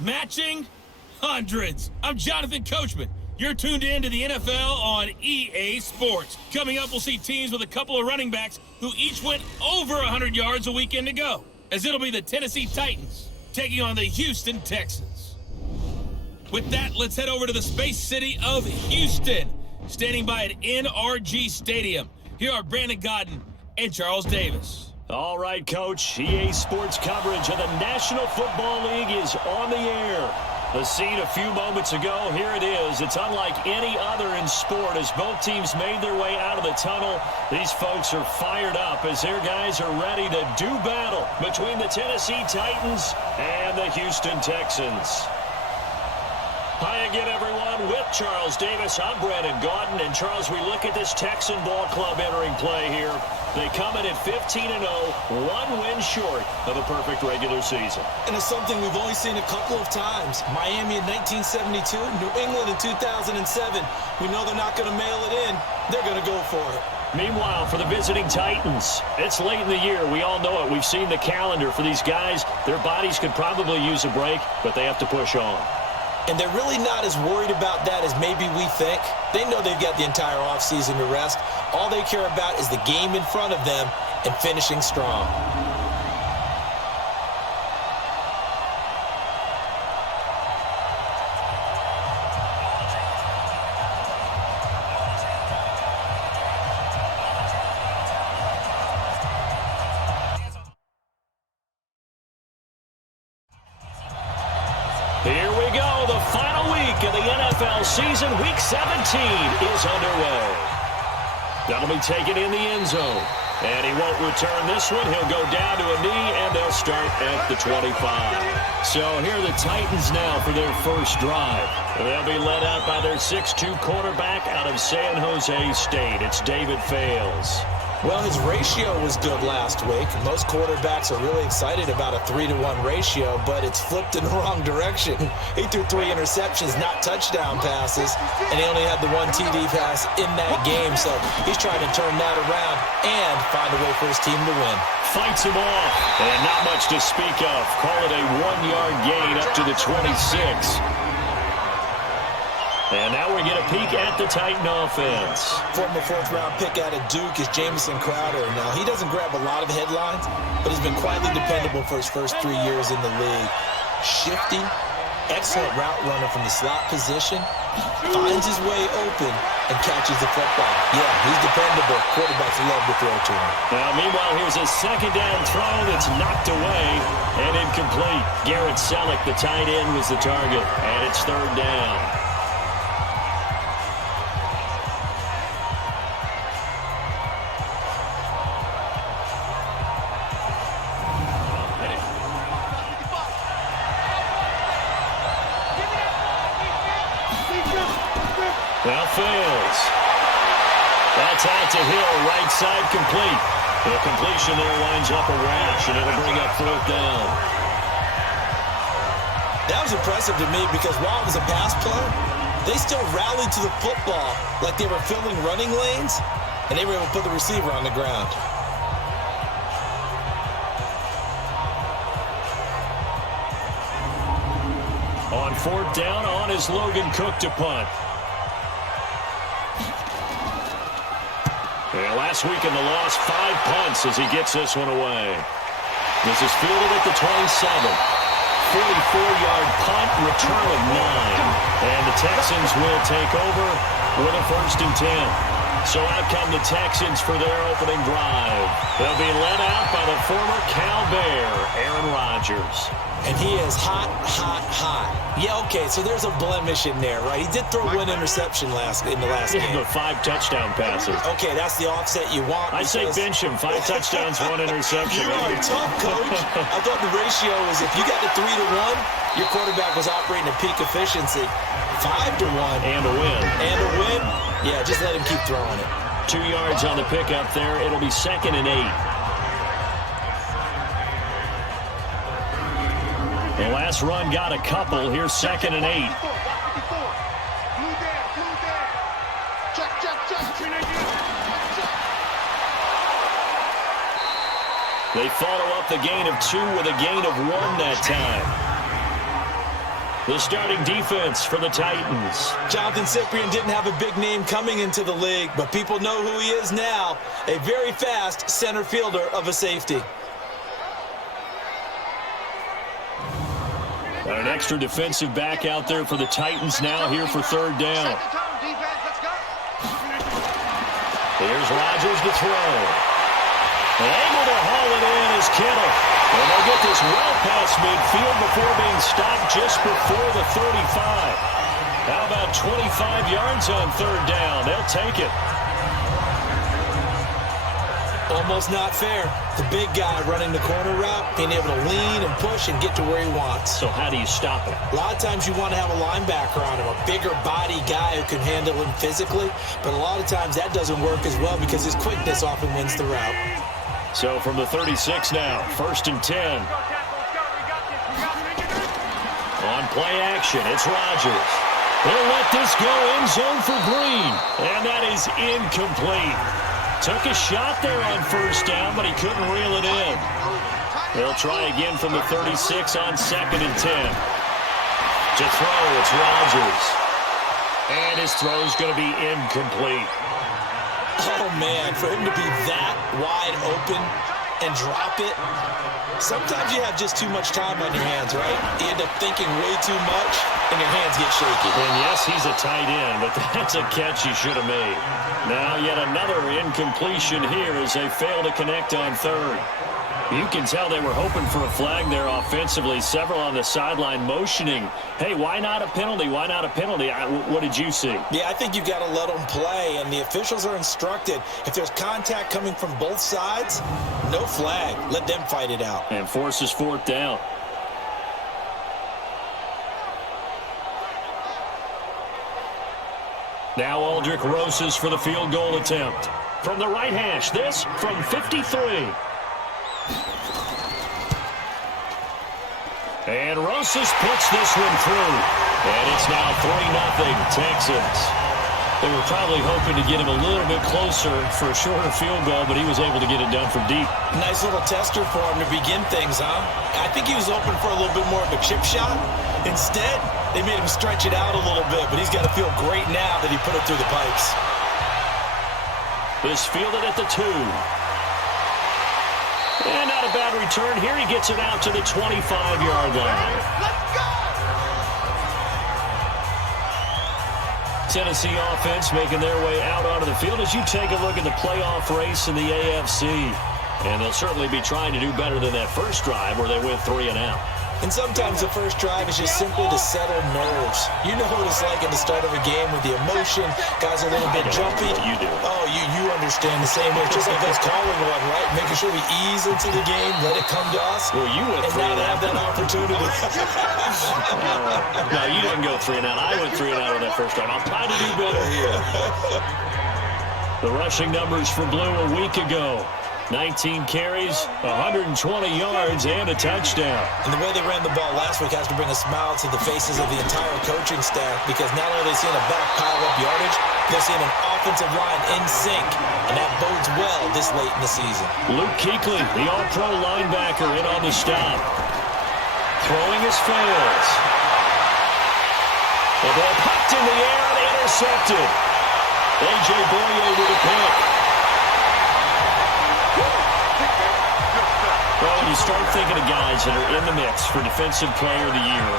Matching hundreds. I'm Jonathan Coachman. You're tuned in to the NFL on EA Sports. Coming up, we'll see teams with a couple of running backs who each went over 100 yards a weekend ago, as it'll be the Tennessee Titans taking on the Houston Texans. With that, let's head over to the space city of Houston, standing by at NRG Stadium. Here are Brandon Godden and Charles Davis. All right, Coach. EA Sports coverage of the National Football League is on the air. The scene a few moments ago, here it is. It's unlike any other in sport as both teams made their way out of the tunnel. These folks are fired up as their guys are ready to do battle between the Tennessee Titans and the Houston Texans. Hi again, everyone. With Charles Davis, I'm Brandon Gaudin. And, Charles, we look at this Texan ball club entering play here. They come in at 15-0, one win short of a perfect regular season. And it's something we've only seen a couple of times. Miami in 1972, New England in 2007. We know they're not going to mail it in. They're going to go for it. Meanwhile, for the visiting Titans, it's late in the year. We all know it. We've seen the calendar for these guys. Their bodies could probably use a break, but they have to push on. And they're really not as worried about that as maybe we think. They know they've got the entire offseason to rest. All they care about is the game in front of them and finishing strong. Here we go. The final week of the NFL season. Week 17 is underway. That'll be taken in the end zone. And he won't return this one. He'll go down to a knee, and they'll start at the 25. So here are the Titans now for their first drive. They'll be led out by their 6'2 quarterback out of San Jose State. It's David Fales. Well, his ratio was good last week. Most quarterbacks are really excited about a 3-to-1 ratio, but it's flipped in the wrong direction. He threw 3 interceptions, not touchdown passes, and he only had the 1 TD pass in that game. So he's trying to turn that around and find a way for his team to win. Fights him off, and not much to speak of. Call it a 1-yard gain up to the 26. And now we get a peek at the Titan offense. Former 4th-round pick out of Duke is Jamison Crowder. Now, he doesn't grab a lot of headlines, but he's been quietly dependable for his first 3 years in the league. Shifty, excellent route runner from the slot position, finds his way open, and catches the football. Yeah, he's dependable. Quarterbacks love to throw to him. Now, meanwhile, here's a second down throw that's knocked away and incomplete. Garrett Selleck, the tight end, was the target, and it's 3rd down. Now Fales. That's out to Hill, right side complete. The completion there winds up a rash, and it'll bring up 4th down. That was impressive to me because while it was a pass play, they still rallied to the football like they were filling running lanes, and they were able to put the receiver on the ground. On 4th down, on is Logan Cook to punt. And last week in the loss, 5 punts as he gets this one away. This is fielded at the 27. 44-yard punt, return of 9. And the Texans will take over with a 1st and 10. So out come the Texans for their opening drive. They'll be led out by the former Cal Bear, Aaron Rodgers. And he is hot, hot, hot. Yeah, okay, so there's a blemish in there, right? He did throw 1 interception in the last game. But 5 touchdown passes. Okay, that's the offset you want. I say bench him. 5 touchdowns, 1 interception. You are tough, Coach. I thought the ratio was if you got the 3-to-1, your quarterback was operating at peak efficiency. 5-to-1. And a win. And a win? Yeah, just let him keep throwing it. 2 yards on the pickup there. It'll be 2nd and 8. The last run got a couple. Here's 2nd and 8. They follow up the gain of 2 with a gain of 1 that time. The starting defense for the Titans. Jonathan Cyprien didn't have a big name coming into the league, but people know who he is now. A very fast center fielder of a safety. An extra defensive back out there for the Titans now here for third down. Here's Rodgers to throw. Able to haul it in is Kittle. And they'll get this well past midfield before being stopped just before the 35. How about 25 yards on third down? They'll take it. Almost not fair. The big guy running the corner route, being able to lean and push and get to where he wants. So how do you stop it? A lot of times you want to have a linebacker on him, a bigger body guy who can handle him physically. But a lot of times that doesn't work as well because his quickness often wins the route. So from the 36 now, 1st and 10. On play action, it's Rodgers. They'll let this go end zone for Green. And that is incomplete. Took a shot there on first down, but he couldn't reel it in. They'll try again from the 36 on 2nd and 10. To throw, it's Rodgers. And his throw's going to be incomplete. Oh, man, for him to be that wide open and drop it. Sometimes you have just too much time on your hands, right? You end up thinking way too much, and your hands get shaky. And yes, he's a tight end, but that's a catch he should have made. Now yet another incompletion here as they fail to connect on third. You can tell they were hoping for a flag there offensively. Several on the sideline motioning, hey, why not a penalty? Why not a penalty? What did you see? Yeah, I think you got to let them play, and the officials are instructed. If there's contact coming from both sides, no flag. Let them fight it out. And forces 4th down. Now Aldrick Rosas for the field goal attempt. From the right hash, this from 53. And Rosas puts this one through. And it's now 3-0 Texans. They were probably hoping to get him a little bit closer for a shorter field goal, but he was able to get it done from deep. Nice little tester for him to begin things, huh? I think he was hoping for a little bit more of a chip shot. Instead, they made him stretch it out a little bit, but he's got to feel great now that he put it through the pipes. This fielded at the 2. And not a bad return here. He gets it out to the 25-yard line. Let's go! Tennessee offense making their way out onto the field as you take a look at the playoff race in the AFC. And they'll certainly be trying to do better than that first drive where they went 3 and out. And sometimes the first drive is just simply to settle nerves. You know what it's like at the start of a game with the emotion. Guys are a little bit jumpy. You do. Oh, you understand the same way. Just like us calling one, right? Making sure we ease into the game, let it come to us. Well, you went 3 and out. Have that opportunity. No, you didn't go 3 and out. I went 3 and out on that first drive. I'll try to do better here. The rushing numbers for Blue a week ago. 19 carries, 120 yards, and a touchdown. And the way they ran the ball last week has to bring a smile to the faces of the entire coaching staff because not only are they seeing a back pile up yardage, they're seeing an offensive line in sync, and that bodes well this late in the season. Luke Kuechly, the all-pro linebacker, in on the stop. Throwing his fails. The ball popped in the air and intercepted. A.J. Boye with a pick. Well, when you start thinking of guys that are in the mix for Defensive Player of the Year,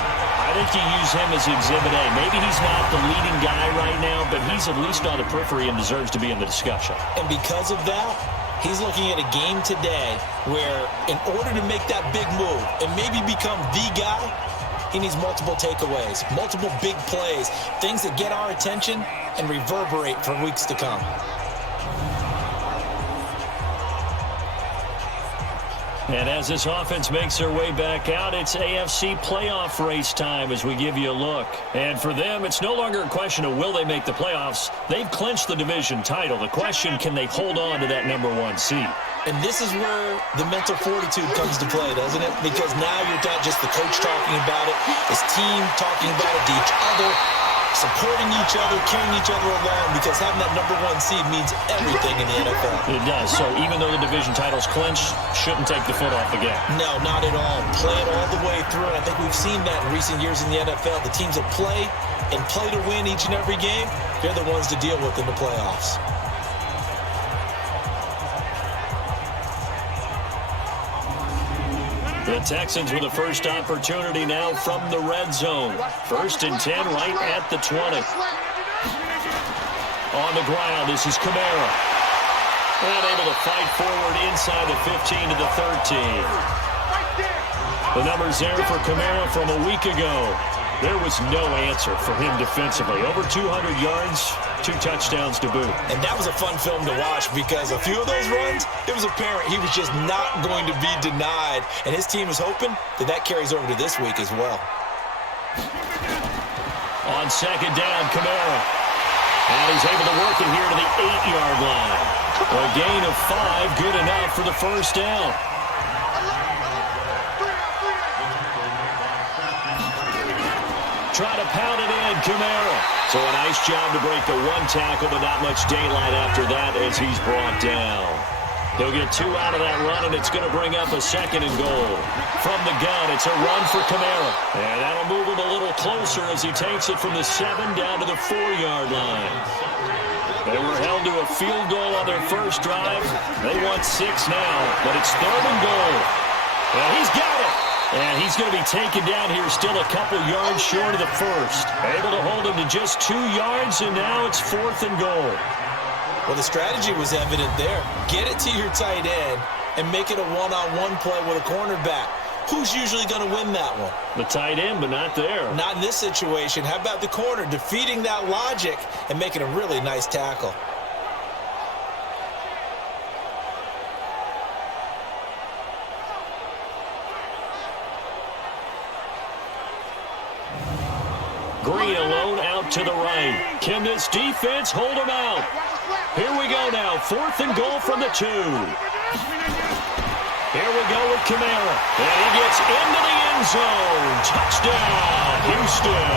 I think you use him as Exhibit A. Maybe he's not the leading guy right now, but he's at least on the periphery and deserves to be in the discussion. And because of that, he's looking at a game today where in order to make that big move and maybe become the guy, he needs multiple takeaways, multiple big plays, things that get our attention and reverberate for weeks to come. And as this offense makes their way back out, it's AFC playoff race time as we give you a look. And for them, it's no longer a question of will they make the playoffs. They've clinched the division title. The question, can they hold on to that #1 seed? And this is where the mental fortitude comes to play, doesn't it? Because now you're not just the coach talking about it, his team talking about it to each other. supporting each other, carrying each other along, because having that #1 seed means everything in the NFL. It does. So even though the division title's clinched, shouldn't take the foot off the gas. No, not at all. Play it all the way through, and I think we've seen that in recent years in the NFL. The teams that play and play to win each and every game, they're the ones to deal with in the playoffs. The Texans with the first opportunity now from the red zone. 1st and 10 right at the 20. On the ground, this is Kamara. And able to fight forward inside the 15 to the 13. The numbers there for Kamara from a week ago. There was no answer for him defensively. Over 200 yards, 2 touchdowns to boot. And that was a fun film to watch because a few of those runs, it was apparent he was just not going to be denied. And his team is hoping that that carries over to this week as well. On 2nd down, Kamara. And he's able to work it here to the 8-yard line. A gain of 5, good enough for the first down. Try to pound it in, Kamara. So a nice job to break the 1 tackle, but not much daylight after that as he's brought down. He'll get 2 out of that run, and it's going to bring up a 2nd and goal. From the gun, it's a run for Kamara. And that'll move him a little closer as he takes it from the 7 down to the 4-yard line. They were held to a field goal on their first drive. They want 6 now, but it's 3rd and goal. And he's got it. And he's going to be taken down here still a couple yards short of the first. Able to hold him to just 2 yards, and now it's 4th and goal. Well, the strategy was evident there. Get it to your tight end and make it a one-on-one play with a cornerback. Who's usually going to win that one? The tight end, but not there. Not in this situation. How about the corner defeating that logic and making a really nice tackle? Green alone out to the right. Can this defense hold him out? Here we go now. 4th and goal from the 2. Here we go with Kamara. And he gets into the end zone. Touchdown, Houston.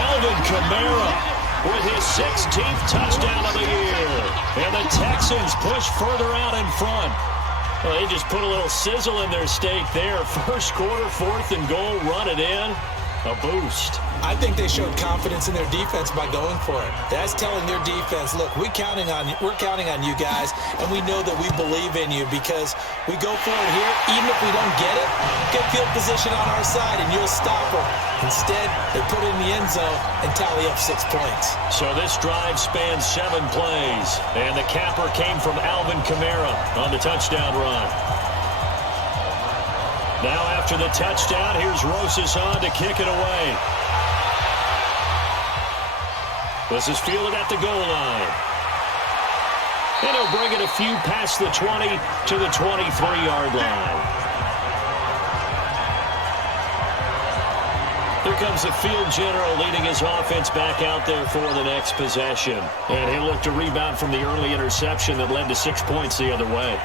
Alvin Kamara with his 16th touchdown of the year. And the Texans push further out in front. Well, they just put a little sizzle in their steak there. First quarter, 4th and goal, run it in. A boost. I think they showed confidence in their defense by going for it. That's telling their defense, look, we're counting on you guys, and we know that we believe in you because we go for it here. Even if we don't get it, get field position on our side, and you'll stop them. Instead, they put it in the end zone and tally up 6 points. So this drive spans 7 plays, and the capper came from Alvin Kamara on the touchdown run. Now after the touchdown, here's Rosas on to kick it away. This is fielded at the goal line. And he'll bring it a few past the 20 to the 23-yard line. Here comes the field general leading his offense back out there for the next possession. And he'll look to rebound from the early interception that led to 6 points the other way.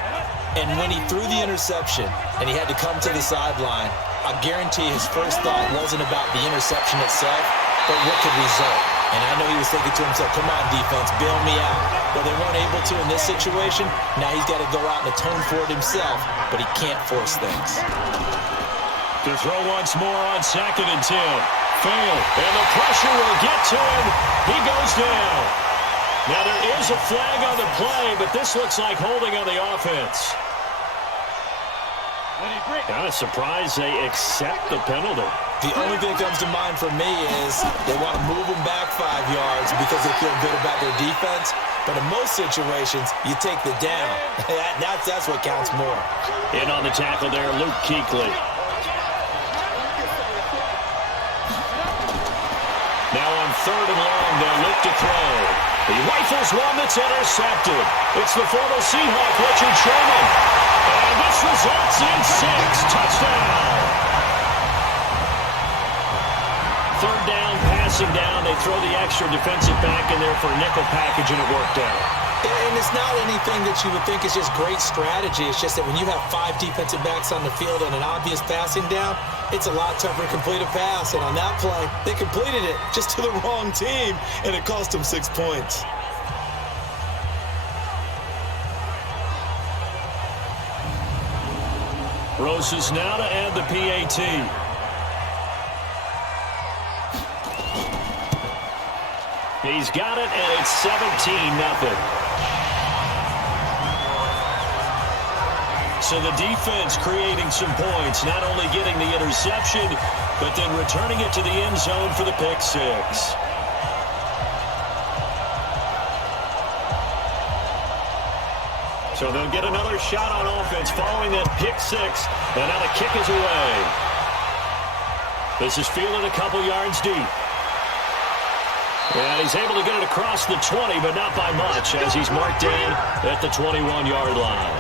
And when he threw the interception and he had to come to the sideline, I guarantee his first thought wasn't about the interception itself, but what could result. And I know he was thinking to himself, come on, defense, bail me out. Well, they weren't able to in this situation. Now he's got to go out and atone for it himself, but he can't force things. To throw once more on 2nd and 10. Failed. And the pressure will get to him. He goes down. Now there is a flag on the play, but this looks like holding on the offense. Kind of surprised they accept the penalty. The only thing that comes to mind for me is they want to move them back 5 yards because they feel good about their defense. But in most situations, you take the down. That's what counts more. In on the tackle there, Luke Kuechly. Now on 3rd and long, they'll look to throw. He rifles one that's intercepted. It's the former Seahawk, Richard Sherman. And this results in 6. Touchdown. 3rd down, passing down. They throw the extra defensive back in there for a nickel package, and it worked out. And it's not anything that you would think is just great strategy. It's just that when you have 5 defensive backs on the field and an obvious passing down, it's a lot tougher to complete a pass. And on that play, they completed it just to the wrong team, and it cost them 6 points. Roses now to add the PAT. He's got it, and it's 17-0. So the defense creating some points, not only getting the interception, but then returning it to the end zone for the pick six. So they'll get another shot on offense following that pick six, and now the kick is away. This is fielded a couple yards deep. And he's able to get it across the 20, but not by much, as he's marked down at the 21-yard line.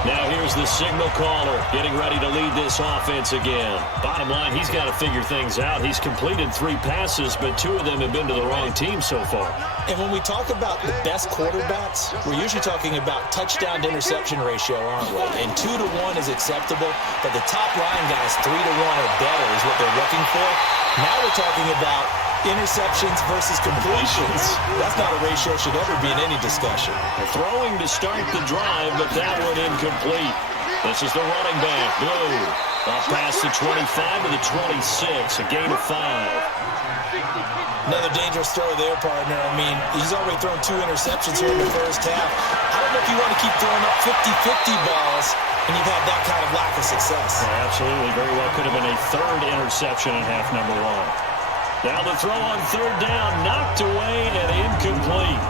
Now here's the signal caller getting ready to lead this offense again. Bottom line, he's got to figure things out. He's completed 3 passes, but 2 of them have been to the wrong team so far. And when we talk about the best quarterbacks, we're usually talking about touchdown to interception ratio, aren't we? And 2 to 1 is acceptable, but the top line guys, 3 to 1 or better is what they're looking for. Now we're talking about interceptions versus completions. That's not a ratio should ever be in any discussion. Throwing to start the drive, but that one incomplete. This is the running back, Blue. Off past the 25 to the 26, a gain of 5. Another dangerous throw there, partner. I mean, he's already thrown 2 interceptions here in the first half. I don't know if you want to keep throwing up 50-50 balls and you've had that kind of lack of success. Yeah, absolutely. Very well could have been a 3rd interception in half number 1. Now the throw on 3rd down, knocked away and incomplete.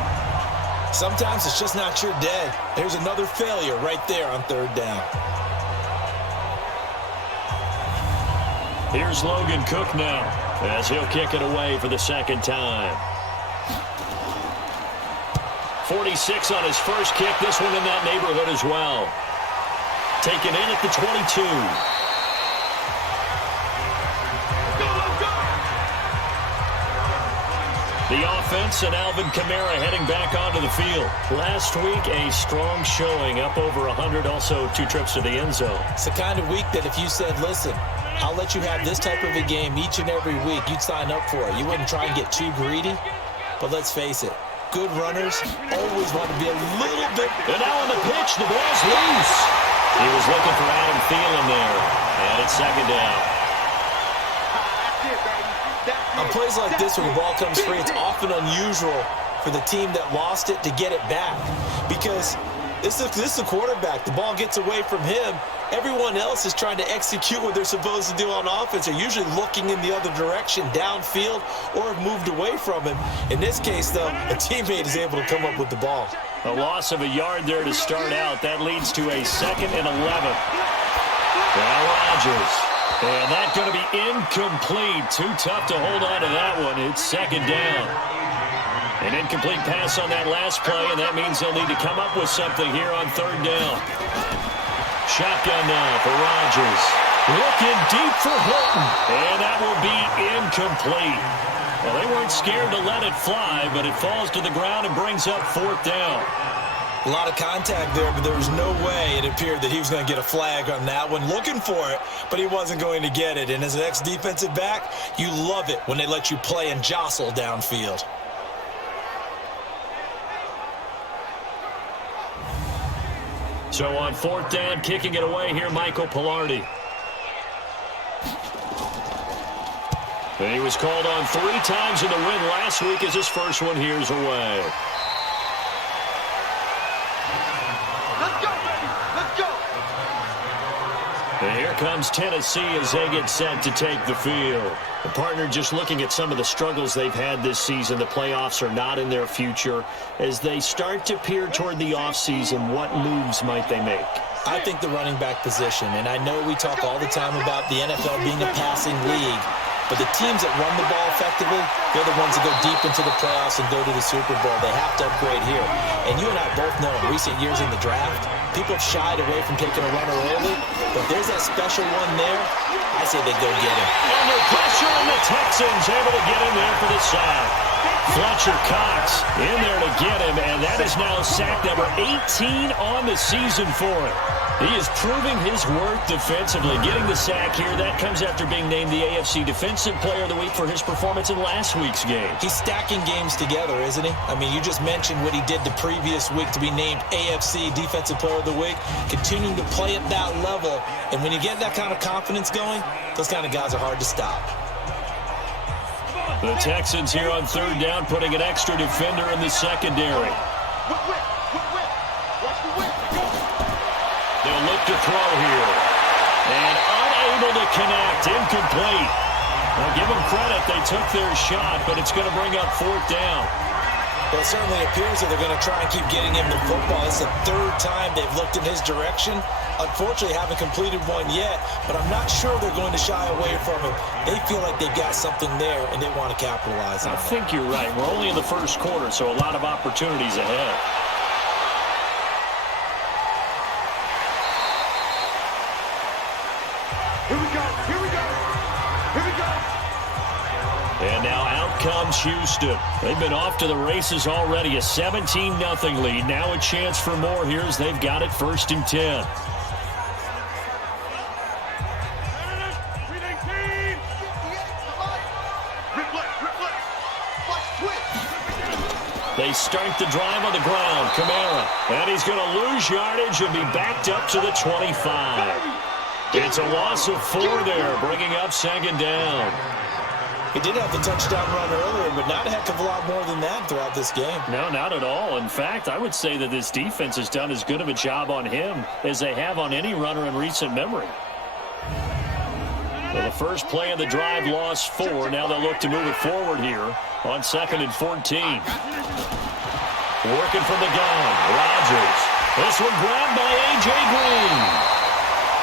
Sometimes it's just not your day. There's another failure right there on 3rd down. Here's Logan Cook now, as he'll kick it away for the 2nd time. 46 on his first kick, this one in that neighborhood as well. Taken in at the 22. The offense and Alvin Kamara heading back onto the field. Last week, a strong showing, up over 100, also 2 trips to the end zone. It's the kind of week that if you said, listen, I'll let you have this type of a game each and every week, you'd sign up for it. You wouldn't try and get too greedy, but let's face it, good runners always want to be a little bit. And now on the pitch, the ball's loose. He was looking for Adam Thielen there, and it's 2nd down. On plays like this, when the ball comes free, it's often unusual for the team that lost it to get it back. Because this is the quarterback. The ball gets away from him. Everyone else is trying to execute what they're supposed to do on offense. They're usually looking in the other direction, downfield, or have moved away from him. In this case, though, a teammate is able to come up with the ball. A loss of a yard there to start out. That leads to a 2nd and 11. Now Rodgers. And that's going to be incomplete. Too tough to hold on to that one. It's 2nd down. An incomplete pass on that last play, and that means they'll need to come up with something here on 3rd down. Shotgun now for Rodgers. Looking deep for Hilton. And that will be incomplete. Well, they weren't scared to let it fly, but it falls to the ground and brings up 4th down. A lot of contact there, but there was no way it appeared that he was going to get a flag on that one. Looking for it, but he wasn't going to get it. And as an ex-defensive back, you love it when they let you play and jostle downfield. So on 4th down, kicking it away here, Michael Pilardi. And he was called on 3 times in the win last week as his first one here's away. And here comes Tennessee as they get set to take the field. The partner just looking at some of the struggles they've had this season. The playoffs are not in their future. As they start to peer toward the offseason, what moves might they make? I think the running back position, and I know we talk all the time about the NFL being a passing league, but the teams that run the ball effectively, they're the ones that go deep into the playoffs and go to the Super Bowl. They have to upgrade here. And you and I both know in recent years in the draft, people have shied away from taking a runner early, but there's that special one there. I say they go get him. Under pressure, and the Texans able to get in there for the sack. Fletcher Cox in there to get him, and that is now sack number 18 on the season for him. He is proving his worth defensively. Getting the sack here, that comes after being named the AFC Defensive Player of the Week for his performance in last week's game. He's stacking games together, isn't he? I mean, you just mentioned what he did the previous week to be named AFC Defensive Player of the Week, continuing to play at that level. And when you get that kind of confidence going, those kind of guys are hard to stop. The Texans here on third down, putting an extra defender in the secondary. They'll look to throw here. And unable to connect, incomplete. Now give them credit, they took their shot, but it's going to bring up fourth down. Well, it certainly appears that they're going to try and keep getting him the football. It's the third time they've looked in his direction. Unfortunately, haven't completed one yet, but I'm not sure they're going to shy away from him. They feel like they've got something there, and they want to capitalize on it. I think you're right. We're only in the first quarter, so a lot of opportunities ahead. Here we go, here we go, here we go. And now out comes Houston. They've been off to the races already. A 17-0 lead. Now a chance for more here as they've got it 1st and 10. They start the drive on the ground. Kamara. And he's going to lose yardage and be backed up to the 25. It's a loss of 4 there, bringing up 2nd down. He did have the touchdown run earlier, but not a heck of a lot more than that throughout this game. No, not at all. In fact, I would say that this defense has done as good of a job on him as they have on any runner in recent memory. Well, the first play of the drive lost 4. Now they'll look to move it forward here on 2nd and 14. Working from the gun, Rodgers. This one grabbed by A.J. Green.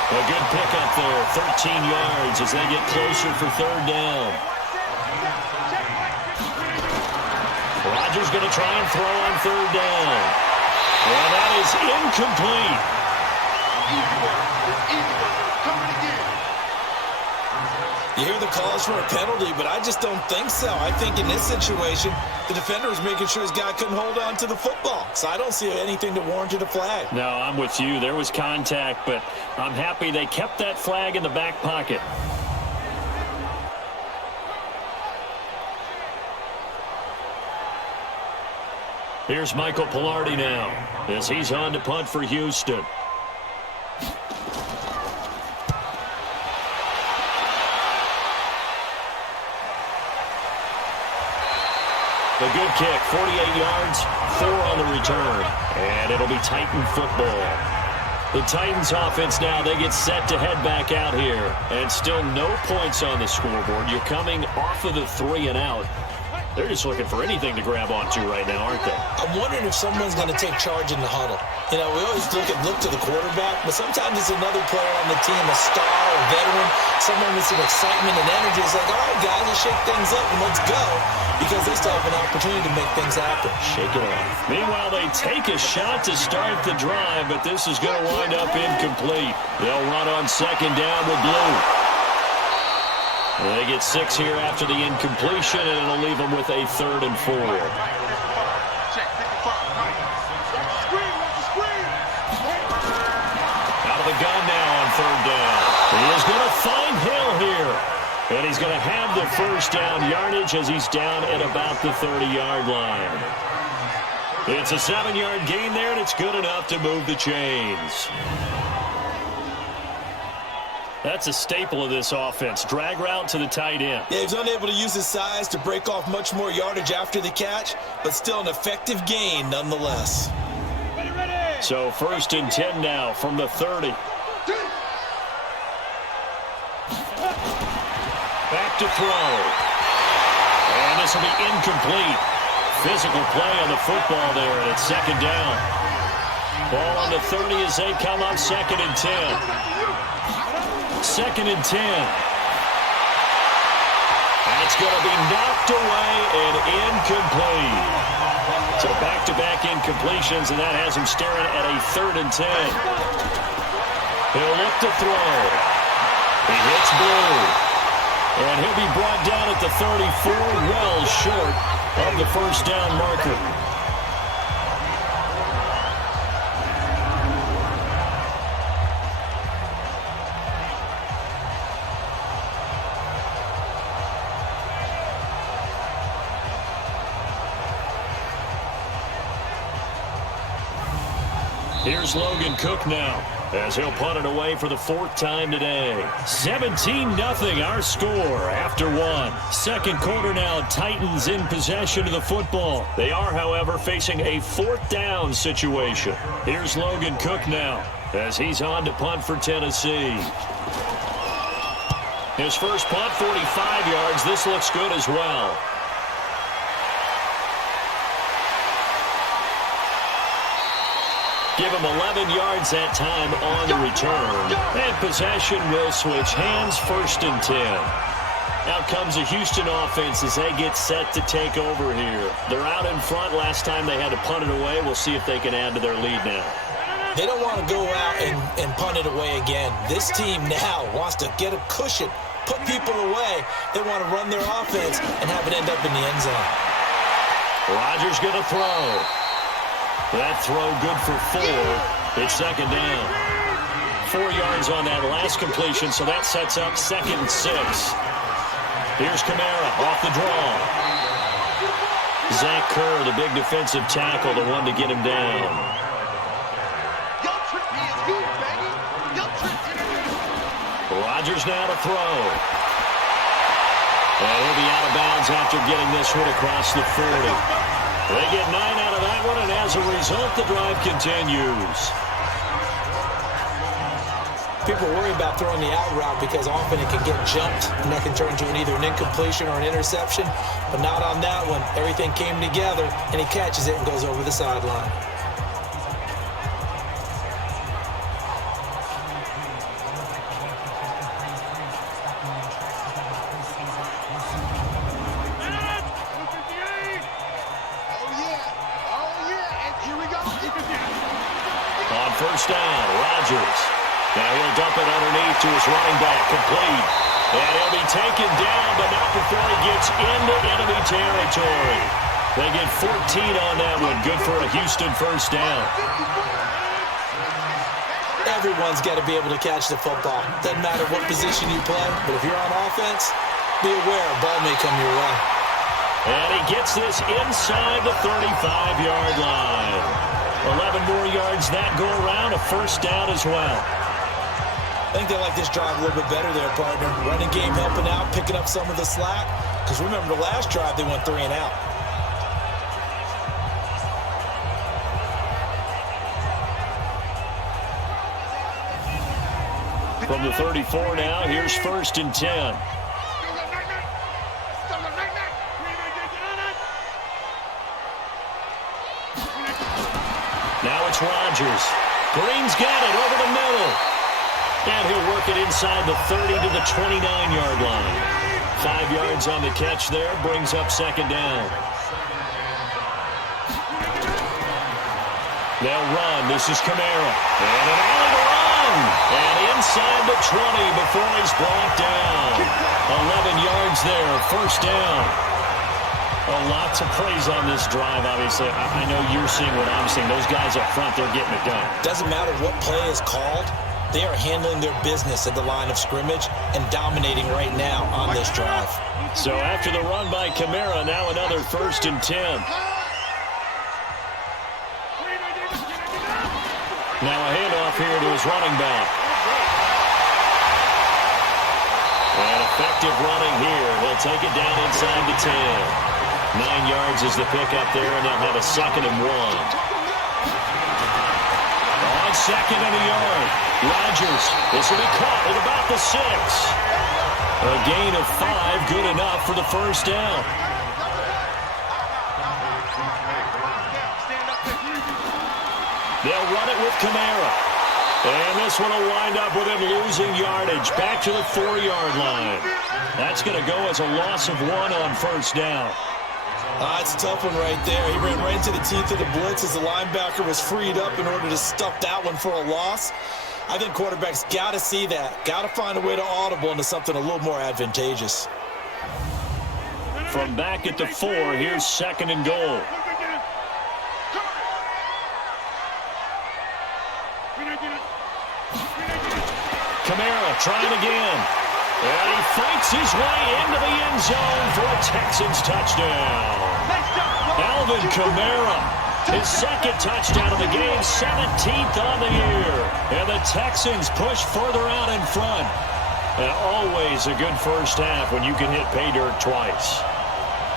A good pickup there, 13 yards as they get closer for 3rd down. Rodgers going to try and throw on 3rd down. And that is incomplete. You hear the calls for a penalty, but I just don't think so. I think in this situation, the defender was making sure his guy couldn't hold on to the football. So I don't see anything to warrant a flag. No, I'm with you. There was contact, but I'm happy they kept that flag in the back pocket. Here's Michael Pilardi now as he's on to punt for Houston. The good kick, 48 yards, 4 on the return. And it'll be Titan football. The Titans offense now, they get set to head back out here. And still no points on the scoreboard. You're coming off of the 3 and out. They're just looking for anything to grab onto right now, aren't they? I'm wondering if someone's going to take charge in the huddle. You know, we always look to the quarterback, but sometimes it's another player on the team, a star, a veteran, someone with some excitement and energy. It's like, all right, guys, let's shake things up and let's go, because they still have an opportunity to make things happen. Shake it off. Meanwhile, they take a shot to start the drive, but this is going to wind up incomplete. They'll run on 2nd down with Blue. They get 6 here after the incompletion, and it'll leave them with a 3rd and 4. Out of the gun now on 3rd down. He is going to find Hill here. And he's going to have the 1st down yardage as he's down at about the 30-yard line. It's a 7-yard gain there, and it's good enough to move the chains. That's a staple of this offense. Drag route to the tight end. Yeah, he's unable to use his size to break off much more yardage after the catch, but still an effective gain nonetheless. So 1st and 10 now from the 30. Back to throw. And this will be incomplete. Physical play on the football there, and it's 2nd down. Ball on the 30 as they come up 2nd and 10. 2nd and 10. That's going to be knocked away and incomplete. So back-to-back incompletions, and that has him staring at a 3rd and 10. He'll look to throw. He hits Blue. And he'll be brought down at the 34, well short of the first down marker. Here's Logan Cook now, as he'll punt it away for the 4th time today. 17-0 our score after one. Second quarter now, Titans in possession of the football. They are, however, facing a 4th down situation. Here's Logan Cook now, as he's on to punt for Tennessee. His first punt, 45 yards. This looks good as well. Give him 11 yards that time on the return. And possession will switch hands, 1st and 10. Out comes the Houston offense as they get set to take over here. They're out in front. Last time they had to punt it away. We'll see if they can add to their lead now. They don't want to go out and punt it away again. This team now wants to get a cushion, put people away. They want to run their offense and have it end up in the end zone. Rodgers going to throw. That throw good for 4. It's 2nd down. 4 yards on that last completion, so that sets up 2nd and 6. Here's Kamara off the draw. Zach Kerr, the big defensive tackle, the one to get him down. Rodgers now to throw. And he'll be out of bounds after getting this one across the 40. They get 9 out of that one, and as a result, the drive continues. People worry about throwing the out route because often it can get jumped, and that can turn into either an incompletion or an interception, but not on that one. Everything came together, and he catches it and goes over the sideline. First down, Rodgers. Now he'll dump it underneath to his running back, complete. And he'll be taken down, but not before he gets into enemy territory. They get 14 on that one. Good for a Houston first down. Everyone's got to be able to catch the football. Doesn't matter what position you play, but if you're on offense, be aware a ball may come your way. And he gets this inside the 35-yard line. 11 more yards that go around, a first down as well. I think they like this drive a little bit better there, partner. Running game helping out, picking up some of the slack. Because remember, the last drive, they went 3 and out. From the 34 now, here's 1st and 10. Now it's Rodgers. Green's got it over the middle. And he'll work it inside the 30 to the 29-yard line. 5 yards on the catch there, brings up 2nd down. They'll run. This is Kamara. And an alley to run. And inside the 20 before he's brought down. 11 yards there, first down. A lot to praise on this drive, obviously. I know you're seeing what I'm seeing. Those guys up front, they're getting it done. Doesn't matter what play is called. They are handling their business at the line of scrimmage and dominating right now on this drive. So after the run by Kamara, now another 1st and 10. Now a handoff here to his running back. And effective running here. He'll take it down inside the 10. 9 yards is the pickup there, and they'll have a 2nd and 1. On 2nd and a yard, Rodgers. This will be caught at about the 6. A gain of 5, good enough for the first down. They'll run it with Kamara. And this one will wind up with him losing yardage back to the 4-yard line. That's going to go as a loss of 1 on first down. It's a tough one right there. He ran right into the teeth of the blitz as the linebacker was freed up in order to stuff that one for a loss. I think quarterbacks got to see that. Got to find a way to audible into something a little more advantageous. From back at the 4, here's 2nd and goal. Kamara trying again. And he fights his way into the end zone for a Texans touchdown. Alvin Kamara, his 2nd touchdown of the game, 17th on the year. And the Texans push further out in front. And always a good first half when you can hit pay dirt twice.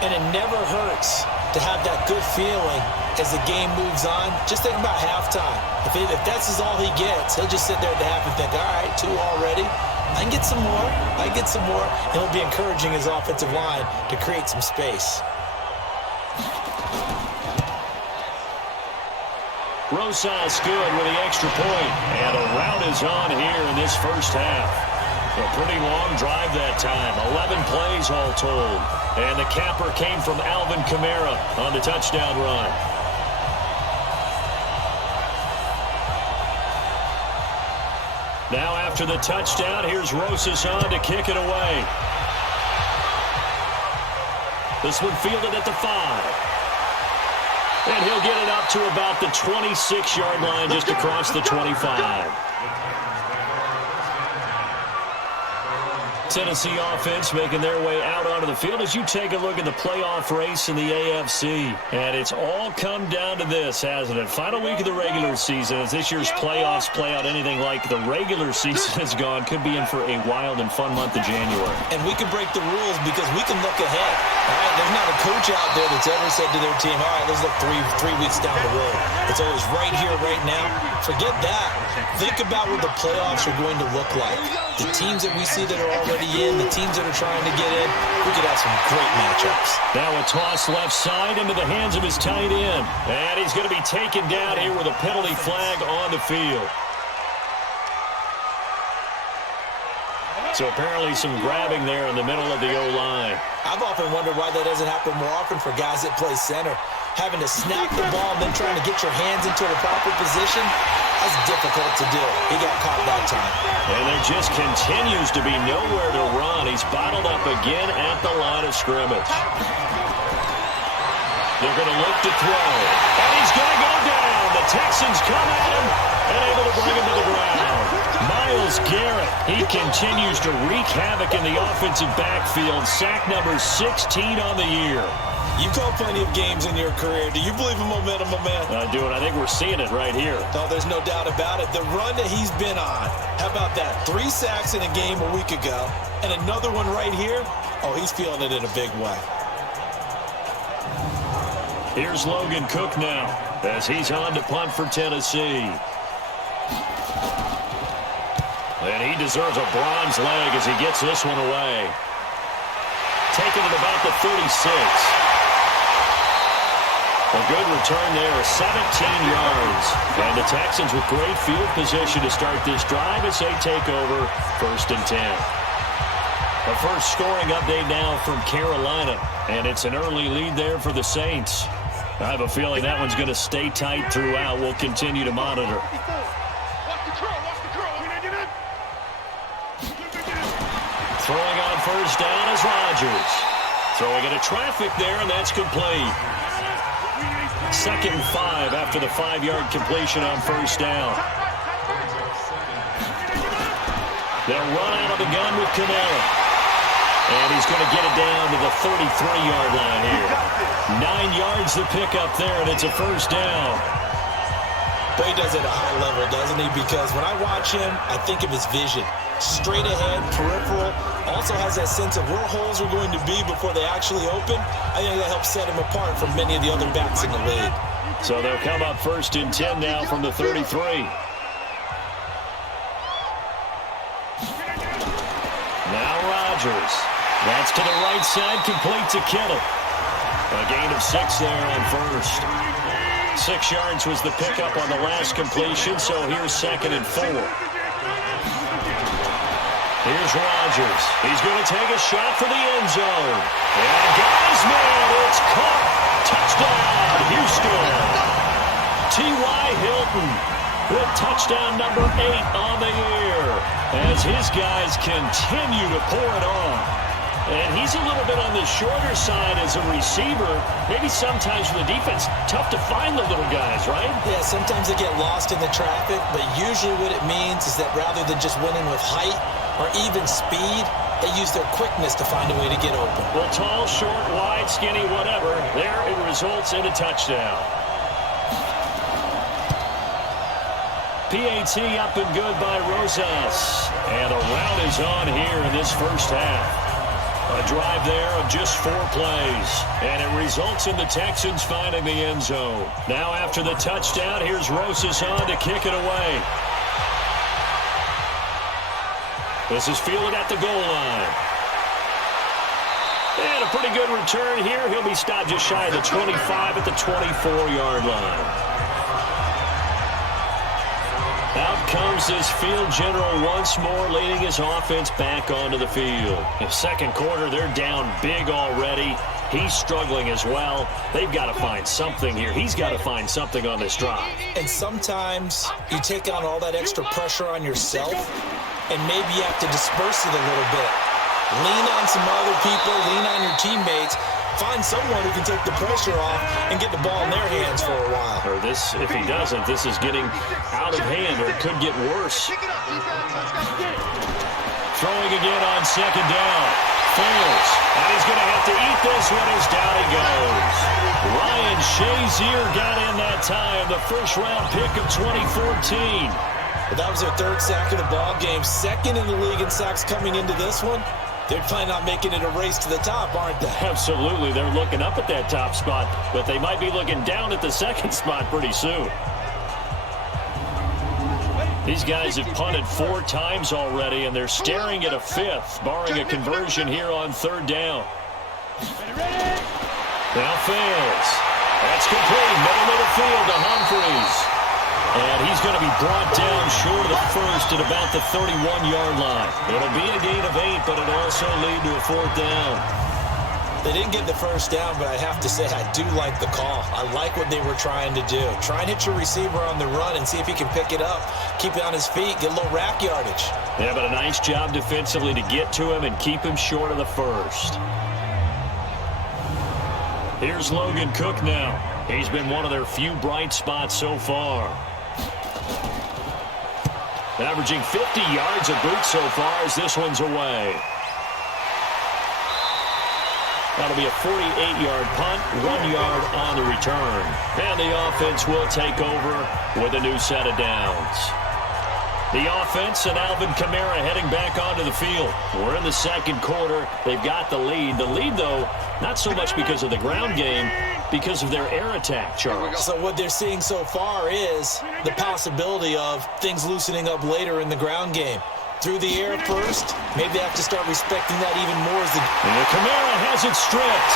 And it never hurts to have that good feeling as the game moves on. Just think about halftime. If that's all he gets, he'll just sit there at the half and think, all right, 2 already. I can get some more. I can get some more. And he'll be encouraging his offensive line to create some space. Rosas good with the extra point. And a rout is on here in this first half. A pretty long drive that time. 11 plays all told. And the capper came from Alvin Kamara on the touchdown run. Now after the touchdown, here's Rosas on to kick it away. This one fielded at the 5. And he'll get it up to about the 26-yard line just across the 25. Tennessee offense making their way out onto the field as you take a look at the playoff race in the AFC. And it's all come down to this, hasn't it? Final week of the regular season. As this year's playoffs play out anything like the regular season has gone, could be in for a wild and fun month of January. And we can break the rules because we can look ahead. All right, there's not a coach out there that's ever said to their team, all right, let's look three weeks down the road. It's always right here, right now. Forget that. Think about what the playoffs are going to look like. The teams that we see that are already in, the teams that are trying to get in, we could have some great matchups. Now a toss left side into the hands of his tight end. And he's going to be taken down here with a penalty flag on the field. So apparently some grabbing there in the middle of the O-line. I've often wondered why that doesn't happen more often for guys that play center. Having to snap the ball and then trying to get your hands into the proper position, that's difficult to do. He got caught that time. And there just continues to be nowhere to run. He's bottled up again at the line of scrimmage. They're going to look to throw. And he's going to go down. The Texans come at him and able to bring him to the ground. Myles Garrett, he continues to wreak havoc in the offensive backfield. Sack number 16 on the year. You've called plenty of games in your career. Do you believe in momentum, my man? I do, and I think we're seeing it right here. No, there's no doubt about it. The run that he's been on, how about that? 3 sacks in a game a week ago, and another one right here. Oh, he's feeling it in a big way. Here's Logan Cook now, as he's on to punt for Tennessee. And he deserves a bronze leg as he gets this one away. Taking it about the 36. A good return there, 17 yards. And the Texans with great field position to start this drive as they take over 1st and 10. A first scoring update now from Carolina. And it's an early lead there for the Saints. I have a feeling that one's going to stay tight throughout. We'll continue to monitor. Throwing on first down is Rodgers. Throwing into traffic there, and that's complete. 2nd and 5 after the 5-yard completion on first down. They'll run out of the gun with Kamara. And he's going to get it down to the 33-yard line here. 9 yards to pick up there, and it's a first down. But he does it at a high level, doesn't he? Because when I watch him, I think of his vision. Straight ahead, peripheral. Also has that sense of where holes are going to be before they actually open. I think that helps set him apart from many of the other backs in the league. So they'll come up 1st and 10 now from the 33. Now Rodgers. That's to the right side, complete to Kittle. A gain of 6 there on first. 6 yards was the pickup on the last completion, so here's 2nd and 4. Here's Rodgers. He's going to take a shot for the end zone. And got his man. It's caught. Touchdown, Houston. T.Y. Hilton with touchdown number 8 on the year as his guys continue to pour it on. And he's a little bit on the shorter side as a receiver. Maybe sometimes for the defense, tough to find the little guys, right? Yeah, sometimes they get lost in the traffic, but usually what it means is that rather than just winning with height or even speed, they use their quickness to find a way to get open. Well, tall, short, wide, skinny, whatever, there it results in a touchdown. PAT up and good by Rosas. And a rout is on here in this first half. A drive there of just 4 plays. And it results in the Texans finding the end zone. Now after the touchdown, here's Rosas on to kick it away. This is fielded at the goal line. And a pretty good return here. He'll be stopped just shy of the 25 at the 24-yard line. Out comes this field general once more, leading his offense back onto the field. In second quarter, they're down big already. He's struggling as well. They've got to find something here. He's got to find something on this drive. And sometimes you take on all that extra pressure on yourself, and maybe you have to disperse it a little bit. Lean on some other people, lean on your teammates. Find someone who can take the pressure off and get the ball in their hands for a while. Or this, if he doesn't, this is getting out of hand, or it could get worse. Throwing again on second down. Fails. And he's going to have to eat this one as down he goes. Ryan Shazier got in that time, the first-round pick of 2014. But that was their 3rd sack of the ball game. 2nd in the league in sacks coming into this one. They're planning on making it a race to the top, aren't they? Absolutely. They're looking up at that top spot, but they might be looking down at the 2nd spot pretty soon. These guys have punted 4 times already, and they're staring at a 5th, barring a conversion here on 3rd down. Now fails. That's complete. Middle of the field to Humphries. And he's going to be brought down short of the first at about the 31-yard line. It'll be a gain of 8, but it'll also lead to a 4th down. They didn't get the first down, but I have to say I do like the call. I like what they were trying to do. Try and hit your receiver on the run and see if he can pick it up, keep it on his feet, get a little rack yardage. Yeah, but a nice job defensively to get to him and keep him short of the first. Here's Logan Cook now. He's been one of their few bright spots so far. Averaging 50 yards a boot so far as this one's away. That'll be a 48-yard punt, 1 yard on the return. And the offense will take over with a new set of downs. The offense and Alvin Kamara heading back onto the field. We're in the second quarter. They've got the lead. The lead, though, not so much because of the ground game, because of their air attack, Charles. So what they're seeing so far is the possibility of things loosening up later in the ground game. Through the air first, maybe they have to start respecting that even more as the... And Kamara has it stripped.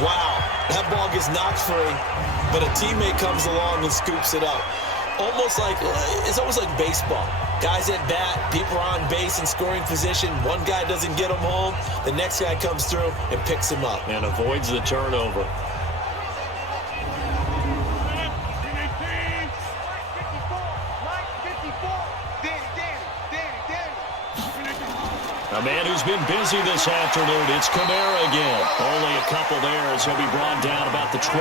Wow, that ball gets knocked free, but a teammate comes along and scoops it up. It's almost like baseball. Guys at bat, people are on base in scoring position. One guy doesn't get him home. The next guy comes through and picks him up. And avoids the turnover. A man who's been busy this afternoon, it's Kamara again. Only a couple there as he'll be brought down about the 28.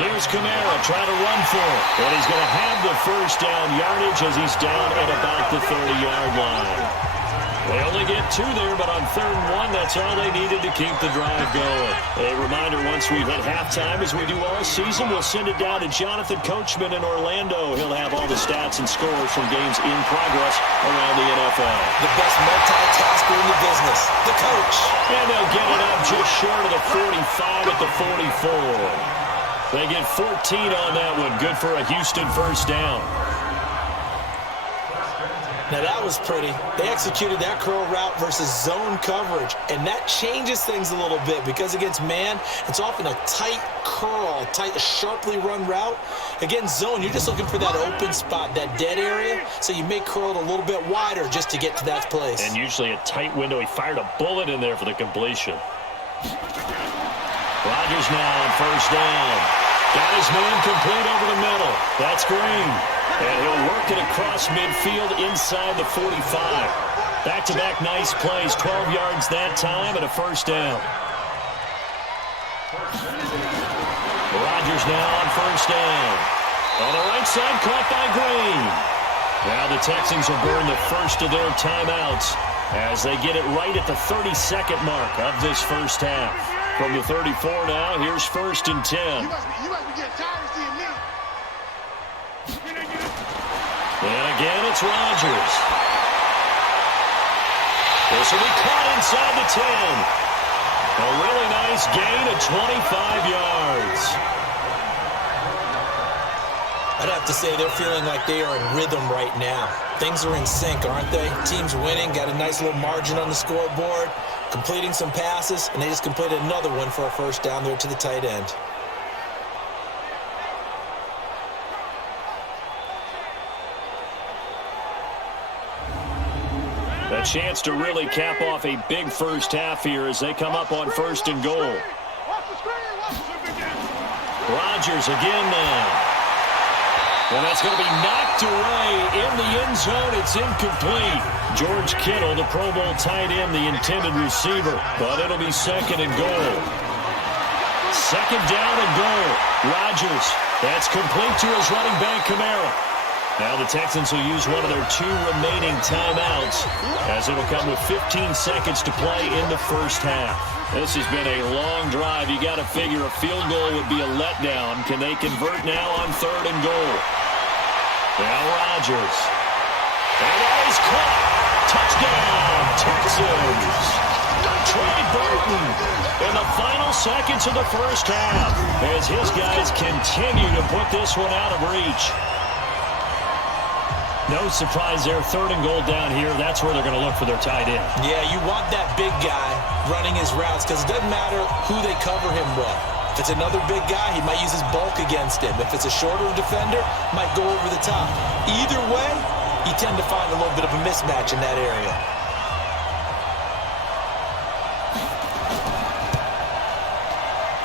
Here's Kamara trying to run for it. And he's going to have the first down yardage as he's down at about the 30-yard line. They only get 2 there, but on 3rd and 1, that's all they needed to keep the drive going. A reminder, once we hit halftime, as we do all season, we'll send it down to Jonathan Coachman in Orlando. He'll have all the stats and scores from games in progress around the NFL. The best multitasker in the business, the coach. And they'll get it up just short of the 45 at the 44. They get 14 on that one. Good for a Houston first down. Now that was pretty. They executed that curl route versus zone coverage, and that changes things a little bit because against man, it's often a tight curl, sharply run route. Against zone, you're just looking for that open spot, that dead area, so you may curl it a little bit wider just to get to that place. And usually a tight window. He fired a bullet in there for the completion. Rodgers now on first down. Got his man complete over the middle. That's Green. And he'll work it across midfield inside the 45. Back-to-back nice plays, 12 yards that time and a first down. Rodgers now on first down. On the right side, caught by Green. Now the Texans will burn the first of their timeouts as they get it right at the 32nd mark of this first half. From the 34 now, here's 1st and 10. You must be getting tired of seeing me. And again, it's Rodgers. This will be caught inside the 10. A really nice gain of 25 yards. I'd have to say they're feeling like they are in rhythm right now. Things are in sync, aren't they? Team's winning, got a nice little margin on the scoreboard, completing some passes, and they just completed another one for a first down there to the tight end. A chance to really cap off a big first half here as they come up on 1st and goal. Rodgers again now. Well, that's going to be knocked away in the end zone. It's incomplete. George Kittle, the Pro Bowl tight end, the intended receiver. But it'll be 2nd and goal. 2nd down and goal. Rodgers. That's complete to his running back, Kamara. Now the Texans will use one of their 2 remaining timeouts as it'll come with 15 seconds to play in the first half. This has been a long drive. You got to figure a field goal would be a letdown. Can they convert now on 3rd and goal? Now Rodgers. And that is caught. Touchdown, Texans. Trey Burton in the final seconds of the first half as his guys continue to put this one out of reach. No surprise there, 3rd and goal down here. That's where they're going to look for their tight end. Yeah, you want that big guy running his routes because it doesn't matter who they cover him with. If it's another big guy, he might use his bulk against him. If it's a shorter defender, might go over the top. Either way, you tend to find a little bit of a mismatch in that area.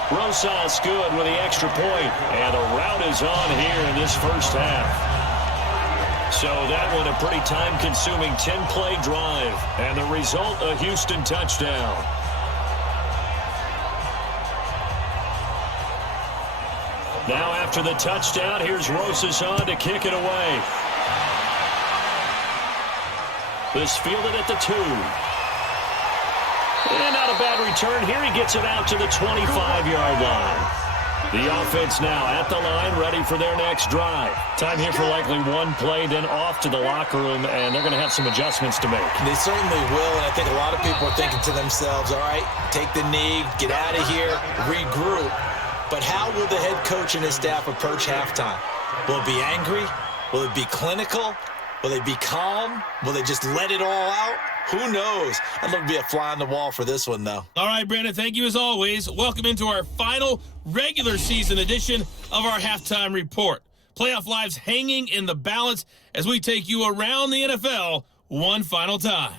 Rosas good with the extra point, and the route is on here in this first half. So that one a pretty time-consuming 10-play drive, and the result a Houston touchdown. Now after the touchdown, here's Rosas on to kick it away. This fielded at the 2. And not a bad return here. He gets it out to the 25-yard line. The offense now at the line, ready for their next drive. Time here for likely one play, then off to the locker room, and they're going to have some adjustments to make. They certainly will, and I think a lot of people are thinking to themselves, all right, take the knee, get out of here, regroup. But how will the head coach and his staff approach halftime? Will it be angry? Will it be clinical? Will they be calm? Will they just let it all out? Who knows? I'd love to be a fly on the wall for this one, though. All right, Brandon, thank you as always. Welcome into our final regular season edition of our halftime report. Playoff lives hanging in the balance as we take you around the NFL one final time.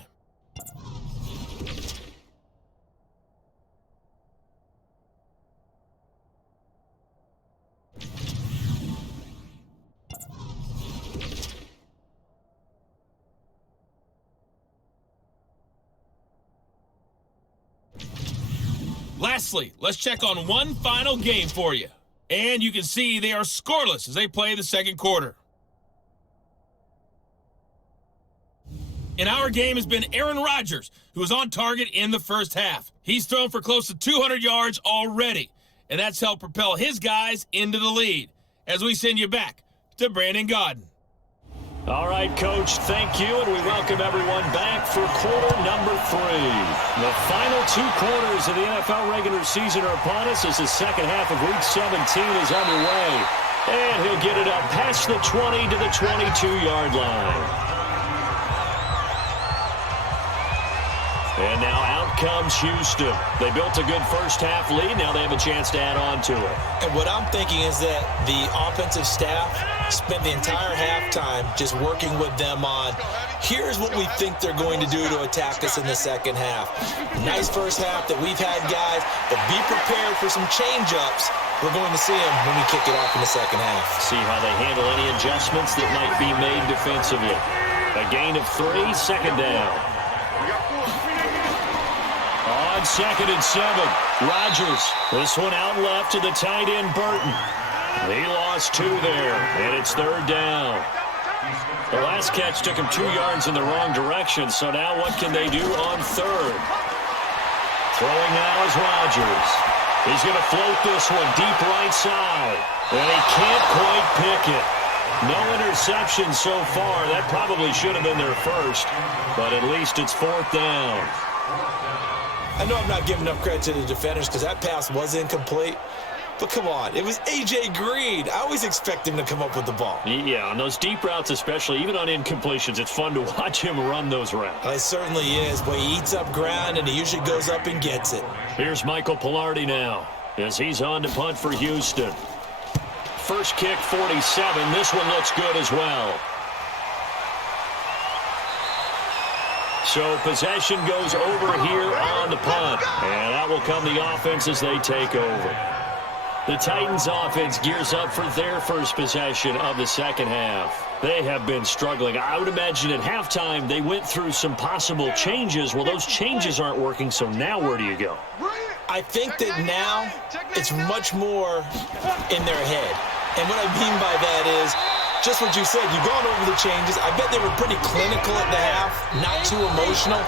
Lastly, let's check on one final game for you. And you can see they are scoreless as they play the second quarter. In our game has been Aaron Rodgers, who was on target in the first half. He's thrown for close to 200 yards already, and that's helped propel his guys into the lead. As we send you back to Brandon Gaudin. All right, Coach, thank you, and we welcome everyone back for quarter number 3. The final 2 quarters of the NFL regular season are upon us as the second half of Week 17 is underway. And he'll get it up past the 20 to the 22-yard line. And now out comes Houston. They built a good first-half lead. Now they have a chance to add on to it. And what I'm thinking is that the offensive staff spent the entire halftime just working with them on, here's what we think they're going to do to attack us in the second half. Nice first half that we've had, guys, but be prepared for some change-ups. We're going to see them when we kick it off in the second half. See how they handle any adjustments that might be made defensively. A gain of 3, second down. On 2nd and 7, Rodgers. This one out left to the tight end, Burton. He lost 2 there, and it's 3rd down. The last catch took him 2 yards in the wrong direction, so now what can they do on 3rd? Throwing now is Rodgers. He's going to float this one deep right side, and he can't quite pick it. No interception so far. That probably should have been their first, but at least it's 4th down. I know I'm not giving enough credit to the defenders because that pass was incomplete. But come on, it was A.J. Green. I always expect him to come up with the ball. Yeah, on those deep routes especially, even on incompletions, it's fun to watch him run those routes. It certainly is, but he eats up ground and he usually goes up and gets it. Here's Michael Pilardi now as he's on to punt for Houston. First kick, 47. This one looks good as well. So possession goes over here on the punt, and that will come the offense as they take over. The Titans offense gears up for their first possession of the second half. They have been struggling. I would imagine at halftime they went through some possible changes. Well, those changes aren't working, so now where do you go? I think that now it's much more in their head. And what I mean by that is just what you said. You've gone over the changes. I bet they were pretty clinical at the half, not too emotional.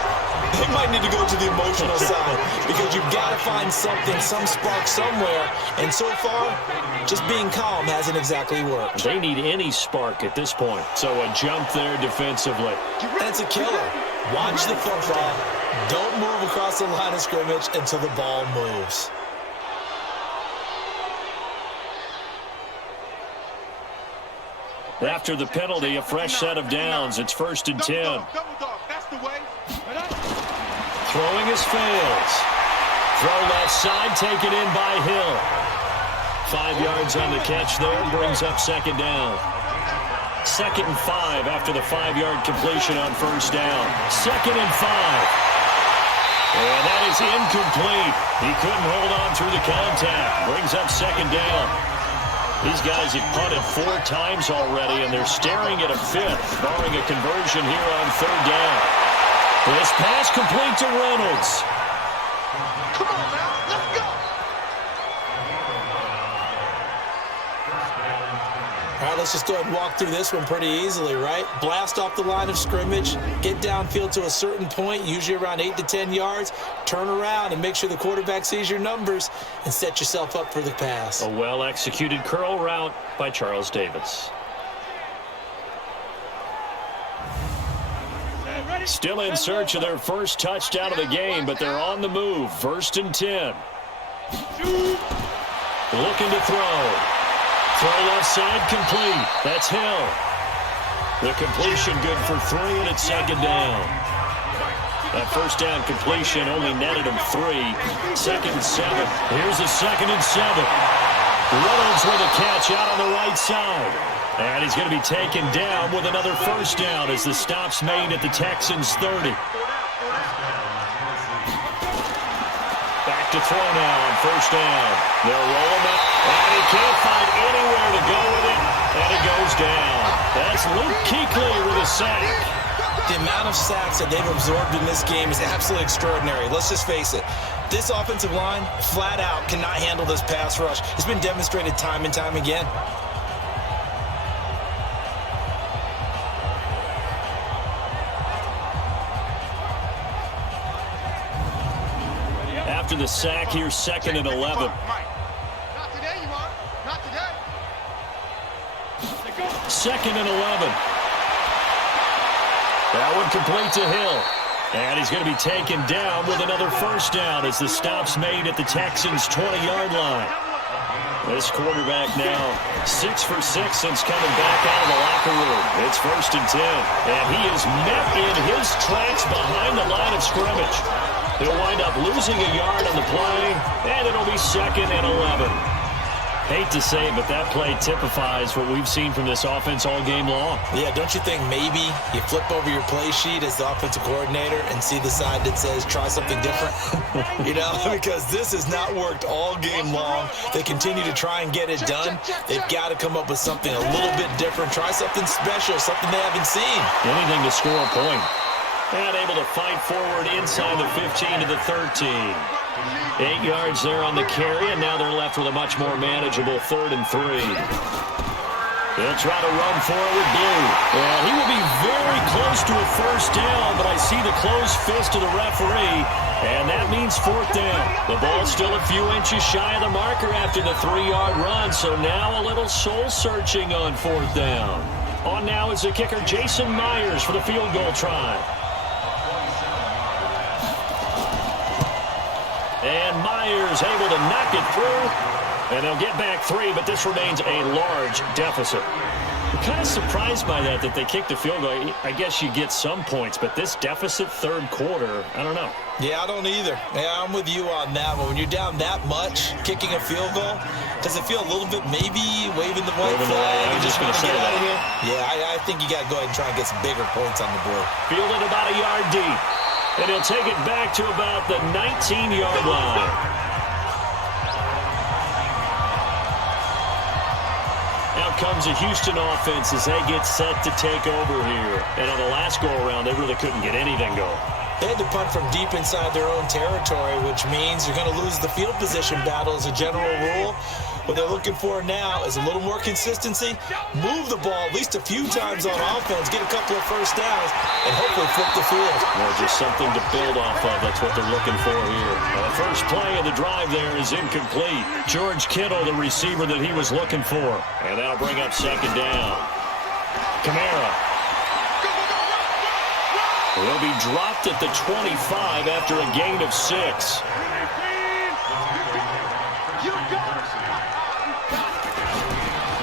They might need to go to the emotional side because you've got to find something, some spark somewhere. And so far, just being calm hasn't exactly worked. They need any spark at this point. So a jump there defensively. That's a killer. Watch the football. Don't move across the line of scrimmage until the ball moves. After the penalty, a fresh set of downs. It's 1st and 10. Throwing his fails. Throw left side, taken in by Hill. 5 yards on the catch there, brings up 2nd down. 2nd and 5 after the 5-yard completion on 1st down. 2nd and 5. And that is incomplete. He couldn't hold on through the contact. Brings up 2nd down. These guys have punted 4 times already, and they're staring at a 5th, barring a conversion here on 3rd down. This pass complete to Reynolds. Come on now, let's go. All right, let's just go ahead and walk through this one pretty easily, right? Blast off the line of scrimmage, get downfield to a certain point, usually around 8 to 10 yards, turn around and make sure the quarterback sees your numbers and set yourself up for the pass. A well-executed curl route by Charles Davis. Still in search of their first touchdown of the game, but they're on the move. 1st and 10. Looking to throw. Throw left side complete. That's Hill. The completion good for 3, and it's 2nd down. That 1st down completion only netted him 3. 2nd and 7. Here's a 2nd and 7. Reynolds with a catch out on the right side. And he's going to be taken down with another 1st down as the stop's made at the Texans' 30. Back to throw now on 1st down. They'll roll him up, and he can't find anywhere to go with it, and it goes down. That's Luke Kuechly with a sack. The amount of sacks that they've absorbed in this game is absolutely extraordinary. Let's just face it. This offensive line, flat out, cannot handle this pass rush. It's been demonstrated time and time again. After the sack, here's 2nd and 11. Not today, you are. Not today. 2nd and 11. That one complete to Hill. And he's going to be taken down with another 1st down as the stop's made at the Texans' 20-yard line. This quarterback now 6 for 6 since coming back out of the locker room. It's 1st and 10. And he is met in his tracks behind the line of scrimmage. He'll wind up losing a yard on the play, and it'll be 2nd and 11. Hate to say it, but that play typifies what we've seen from this offense all game long. Yeah, don't you think maybe you flip over your play sheet as the offensive coordinator and see the side that says try something different? Because this has not worked all game long. They continue to try and get it done. They've got to come up with something a little bit different. Try something special, something they haven't seen. Anything to score a point. And able to fight forward inside the 15 to the 13. 8 yards there on the carry, and now they're left with a much more manageable 3rd and 3. They'll try to run for it with Blue. Well, he will be very close to a 1st down, but I see the closed fist of the referee, and that means 4th down. The ball's still a few inches shy of the marker after the 3-yard run, so now a little soul-searching on 4th down. On now is the kicker Jason Myers for the field goal try. And Myers able to knock it through. And they'll get back 3, but this remains a large deficit. I'm kind of surprised by that they kicked the field goal. I guess you get some points, but this deficit 3rd quarter, I don't know. Yeah, I don't either. Yeah, I'm with you on that one. When you're down that much, kicking a field goal, does it feel a little bit maybe waving the white flag and just going to get out of here? Yeah, I think you got to go ahead and try and get some bigger points on the board. Fielded about a yard deep. And he'll take it back to about the 19-yard line. Now comes a Houston offense as they get set to take over here. And on the last go-around, they really couldn't get anything going. They had to punt from deep inside their own territory, which means you're going to lose the field position battle as a general rule. What they're looking for now is a little more consistency, move the ball at least a few times on offense, get a couple of 1st downs, and hopefully flip the field. Well, just something to build off of. That's what they're looking for here. Now, the first play of the drive there is incomplete. George Kittle, the receiver that he was looking for. And that'll bring up 2nd down. Kamara. He'll be dropped at the 25 after a gain of 6.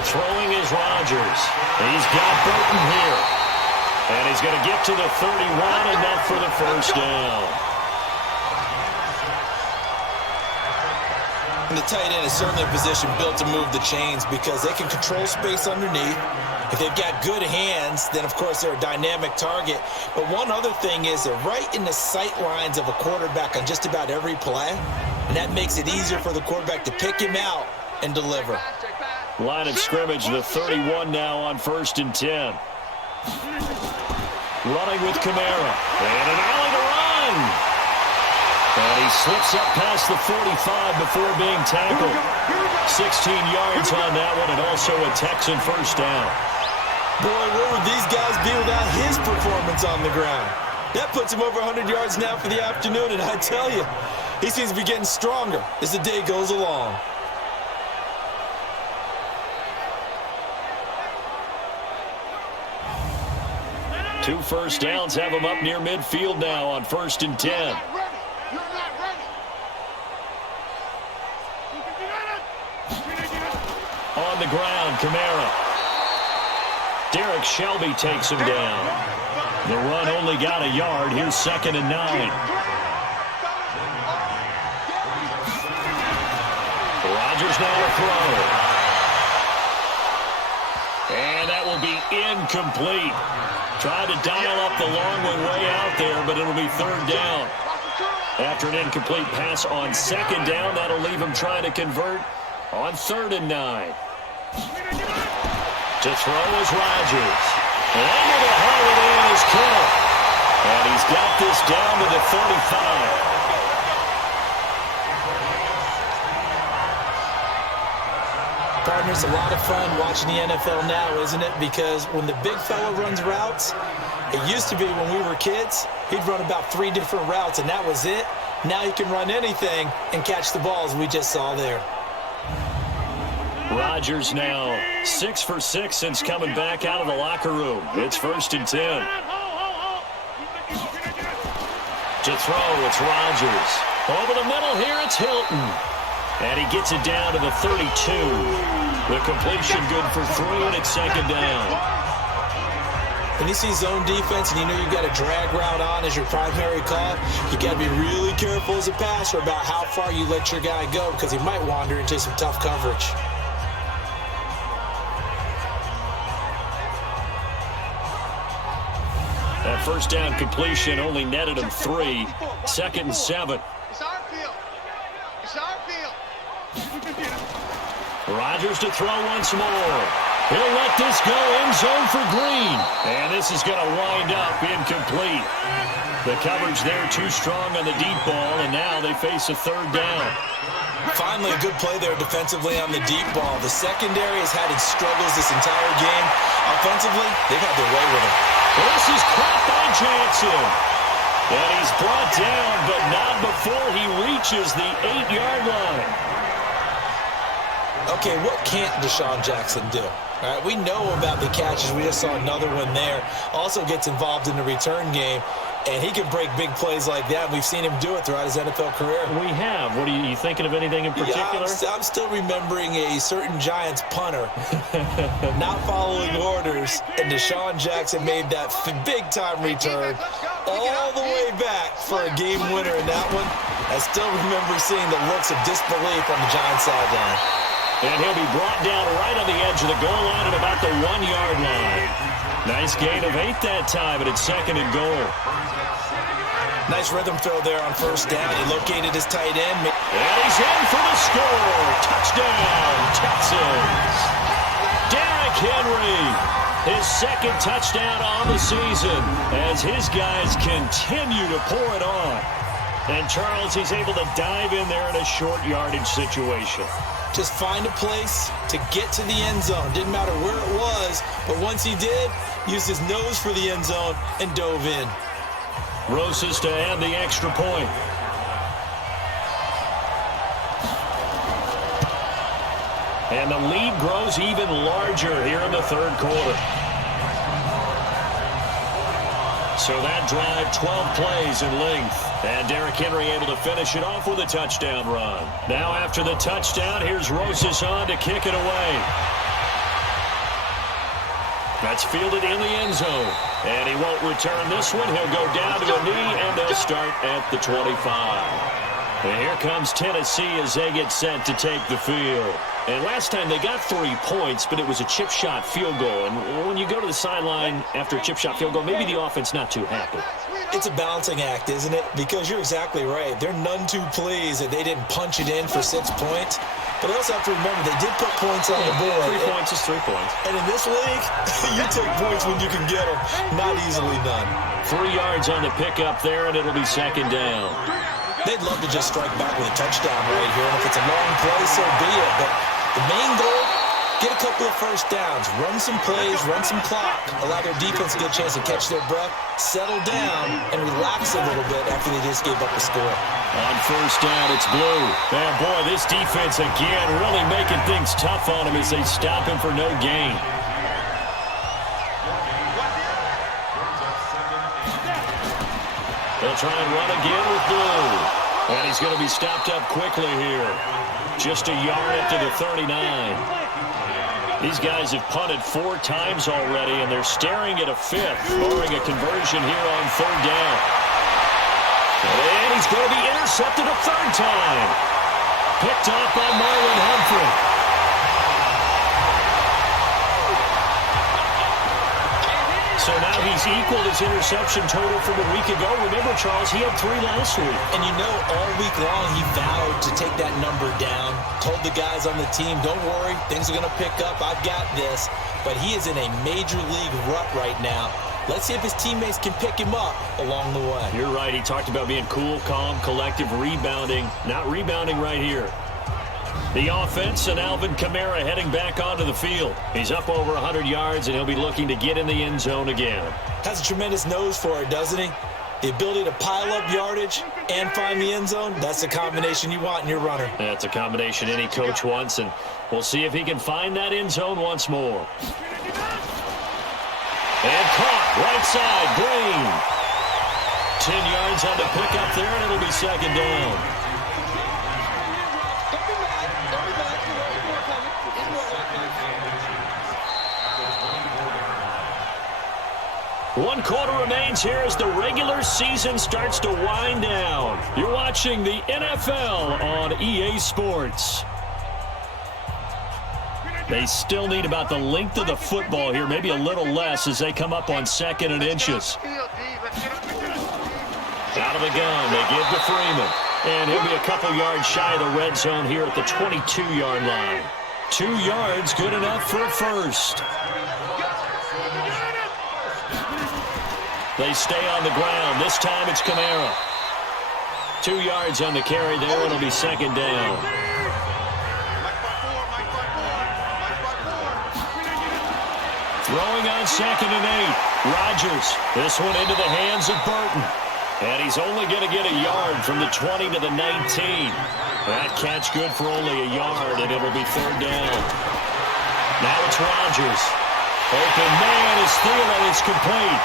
Throwing is Rodgers. He's got Burton here. And he's going to get to the 31, enough for the 1st down. And the tight end is certainly a position built to move the chains because they can control space underneath. If they've got good hands, then, of course, they're a dynamic target. But one other thing is they're right in the sight lines of a quarterback on just about every play. And that makes it easier for the quarterback to pick him out and deliver. Line of scrimmage, the 31 now on 1st and 10. Running with Kamara. And an alley to run. And he slips up past the 45 before being tackled. 16 yards on that one, and also a Texan 1st down. Boy, where would these guys be without his performance on the ground? That puts him over 100 yards now for the afternoon, and I tell you, he seems to be getting stronger as the day goes along. Two 1st downs have him up near midfield now on 1st and 10. You're not ready. On the ground, Kamara. Derek Shelby takes him down. The run only got a yard. Here's 2nd and 9. Rodgers now to throw. And that will be incomplete. Tried to dial up the long one way out there, but it'll be 3rd down. After an incomplete pass on 2nd down, that'll leave him trying to convert on 3rd and 9. To throw is Rodgers. And able to haul it in is Kittle. And he's got this down to the 35. Partner, it's a lot of fun watching the NFL now, isn't it? Because when the big fella runs routes, it used to be when we were kids, he'd run about 3 different routes, and that was it. Now he can run anything and catch the balls we just saw there. Rodgers now 6 for 6 since coming back out of the locker room. It's 1st and 10. To throw, it's Rodgers. Over the middle here, it's Hilton. And he gets it down to the 32. The completion good for 3, and it's second down. When you see zone defense and you know you've got a drag route on as your primary call, you got to be really careful as a passer about how far you let your guy go because he might wander into some tough coverage. That first down completion only netted him 3. 2nd and 7. It's our field. It's our field. Rodgers to throw once more. He'll let this go in zone for Green. And this is going to wind up incomplete. The coverage there too strong on the deep ball, and now they face a 3rd down. Finally, a good play there defensively on the deep ball. The secondary has had its struggles this entire game. Offensively, they've had their way with it. This is caught by Johnson. And he's brought down, but not before he reaches the 8-yard line. Okay, what can't Deshaun Jackson do? All right, we know about the catches. We just saw another one there. Also gets involved in the return game, and he can break big plays like that. We've seen him do it throughout his NFL career. We have. What are you thinking of anything in particular? Yeah, I'm still remembering a certain Giants punter not following orders, and Deshaun Jackson made that big-time return all the way back for a game winner in that one. I still remember seeing the looks of disbelief on the Giants sideline. And he'll be brought down right on the edge of the goal line at about the 1-yard line. Nice gain of 8 that time, but it's 2nd and goal. Nice rhythm throw there on 1st down. He located his tight end. And he's in for the score. Touchdown, Texans. Derrick Henry, his 2nd touchdown on the season as his guys continue to pour it on. And Charles, he's able to dive in there in a short yardage situation. Just find a place to get to the end zone. Didn't matter where it was, but once he did, used his nose for the end zone and dove in. Rosas to add the extra point. And the lead grows even larger here in the 3rd quarter. So that drive, 12 plays in length. And Derrick Henry able to finish it off with a touchdown run. Now after the touchdown, here's Rosas on to kick it away. That's fielded in the end zone. And he won't return this one. He'll go down to a knee, and they'll start at the 25. And here comes Tennessee as they get set to take the field. And last time they got 3 points, but it was a chip shot field goal. And when you go to the sideline after a chip shot field goal, maybe the offense not too happy. It's a balancing act, isn't it? Because you're exactly right. They're none too pleased that they didn't punch it in for 6 points. But they also have to remember they did put points on the board. 3 points is 3 points. And in this league, you take points when you can get them. Not easily done. 3 yards on the pickup there, and it'll be 2nd down. They'd love to just strike back with a touchdown right here. And if it's a long play, so be it. But the main goal, get a couple of first downs, run some plays, run some clock, allow their defense to get a chance to catch their breath, settle down, and relax a little bit after they just gave up a score. On 1st down, it's Blue. And boy, this defense again really making things tough on him as they stop him for no gain. They'll try and run again with Blue. And he's going to be stopped up quickly here. Just a yard up to the 39. These guys have punted 4 times already, and they're staring at a 5th, barring a conversion here on 3rd down. And he's going to be intercepted a 3rd time. Picked off by Marlon Humphrey. So now he's equaled his interception total from a week ago. Remember, Charles, he had 3 last week. And you know, all week long he vowed to take that number down. Told the guys on the team, don't worry, things are going to pick up. I've got this. But he is in a major league rut right now. Let's see if his teammates can pick him up along the way. You're right. He talked about being cool, calm, collective, rebounding. Not rebounding right here. The offense and Alvin Kamara heading back onto the field. He's up over 100 yards, and he'll be looking to get in the end zone again. Has a tremendous nose for it, doesn't he? The ability to pile up yardage and find the end zone, that's the combination you want in your runner. That's a combination any coach wants, and we'll see if he can find that end zone once more. And caught, right side, Green. 10 yards on the pickup there, and it'll be 2nd down. 1 quarter remains here as the regular season starts to wind down. You're watching the NFL on EA Sports. They still need about the length of the football here, maybe a little less as they come up on 2nd and inches. Out of the gun, they give to Freeman. And he'll be a couple yards shy of the red zone here at the 22-yard line. 2 yards, good enough for a first. They stay on the ground. This time it's Kamara. 2 yards on the carry there. It'll be 2nd down. Throwing on 2nd and 8. Rodgers. This one into the hands of Burton. And he's only going to get a yard from the 20 to the 19. That catch good for only a yard, and it'll be 3rd down. Now it's Rodgers. Open man is Thielen. It's complete.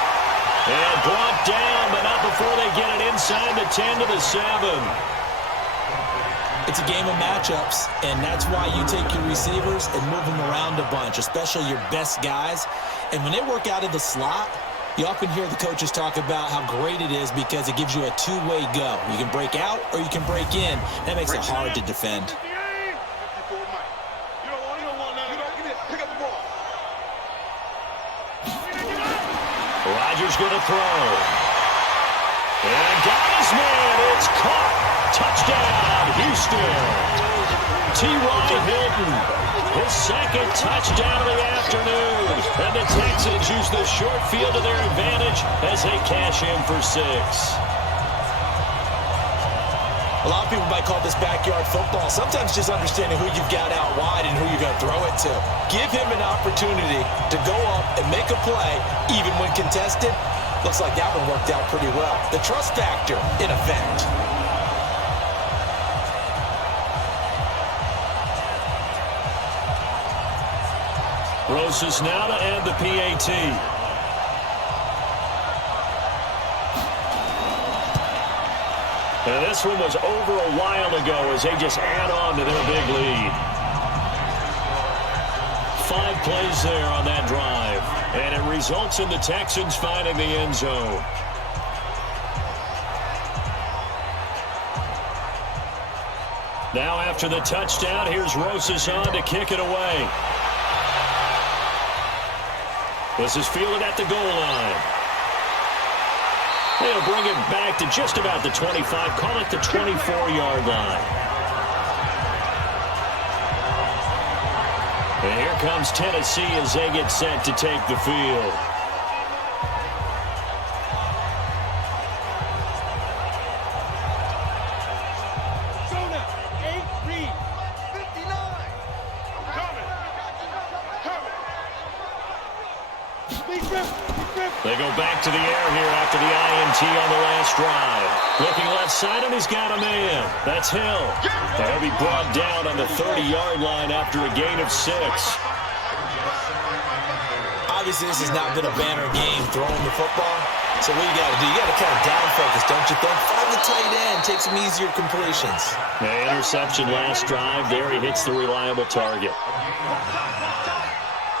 And brought down, but not before they get it inside the 10 to the 7. It's a game of matchups, and that's why you take your receivers and move them around a bunch, especially your best guys. And when they work out of the slot, you often hear the coaches talk about how great it is because it gives you a two-way go. You can break out or you can break in. That makes it hard to defend. Rodgers going to throw. And got his man. It's caught. Touchdown, Houston. T.Y. Hilton. His 2nd touchdown of the afternoon. And the Texans use the short field to their advantage as they cash in for 6. A lot of people might call this backyard football. Sometimes just understanding who you've got out wide and who you're going to throw it to. Give him an opportunity to go up and make a play, even when contested. Looks like that one worked out pretty well. The trust factor in effect. Roses now to add the PAT. And this one was over a while ago as they just add on to their big lead. 5 plays there on that drive. And it results in the Texans finding the end zone. Now after the touchdown, here's Roses on to kick it away. This is fielded at the goal line. They'll bring it back to just about the 25, call it the 24-yard line. And here comes Tennessee as they get set to take the field. They go back to the air here after the INT on the last drive. Looking left side, and he's got a man. That's Hill. He'll be brought down on the 30-yard line after a gain of 6. Obviously, this has not been a banner game throwing the football. So what you got to do? You got to kind of down focus, don't you think? Find the tight end, take some easier completions. The interception last drive. There he hits the reliable target.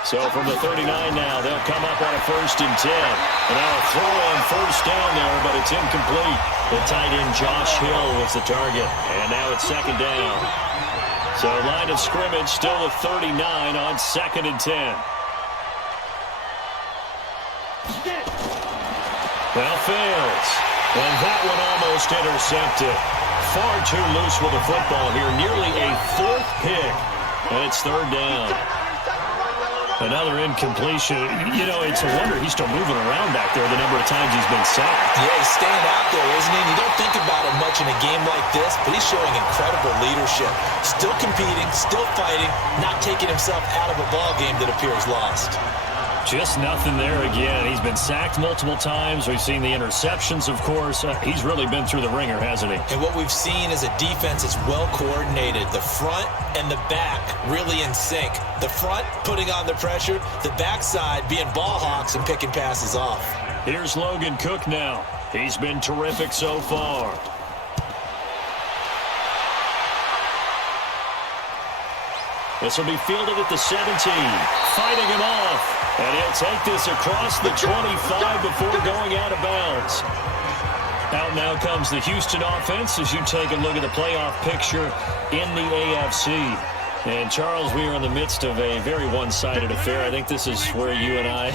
So from the 39 now, they'll come up on a 1st and 10. And now a throw on 1st down there, but it's incomplete. The tight end Josh Hill was the target. And now it's 2nd down. So line of scrimmage still the 39 on 2nd and 10. Well, fails. And that one almost intercepted. Far too loose with the football here. Nearly a 4th pick. And it's 3rd down. Another incompletion. You know, it's a wonder he's still moving around back there the number of times he's been sacked. Yeah, he's staying out there, isn't he? And you don't think about it much in a game like this, but he's showing incredible leadership. Still competing, still fighting, not taking himself out of a ball game that appears lost. Just nothing there again. He's been sacked multiple times. We've seen the interceptions, of course. He's really been through the ringer, hasn't he? And what we've seen is a defense that's well coordinated. The front and the back really in sync. The front putting on the pressure, the backside being ball hawks and picking passes off. Here's Logan Cook now. He's been terrific so far. This will be fielded at the 17. Fighting him off. And he'll take this across the 25 before going out of bounds. Out now comes the Houston offense as you take a look at the playoff picture in the AFC. And, Charles, we are in the midst of a very one-sided affair. I think this is where you and I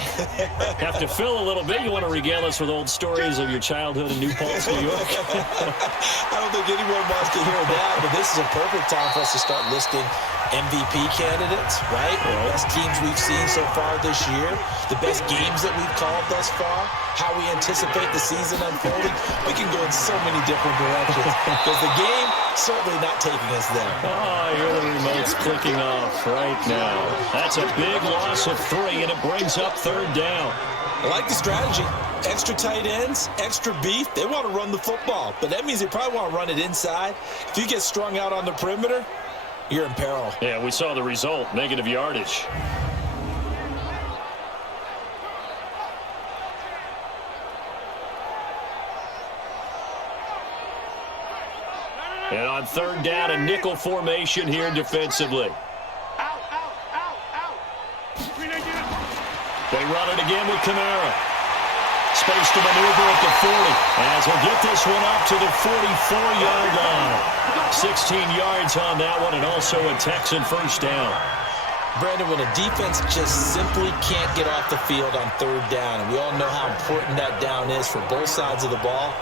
have to fill a little bit. You want to regale us with old stories of your childhood in New Paltz, New York? I don't think anyone wants to hear that, but this is a perfect time for us to start listing MVP candidates, right? The best teams we've seen so far this year, the best games that we've called thus far, how we anticipate the season unfolding. We can go in so many different directions because the game certainly not taking us there. Oh, I hear the remote's clicking off right now. That's a big loss of 3, and it brings up 3rd down. I like the strategy. Extra tight ends, extra beef. They want to run the football, but that means they probably want to run it inside. If you get strung out on the perimeter, you're in peril. Yeah, we saw the result, negative yardage. And on 3rd down, a nickel formation here defensively. They run it again with Kamara. Space to maneuver at the 40. As he'll get this one up to the 44-yard line. 16 yards on that one, and also a Texan 1st down. Brandon, when a defense just simply can't get off the field on 3rd down, and we all know how important that down is for both sides of the ball,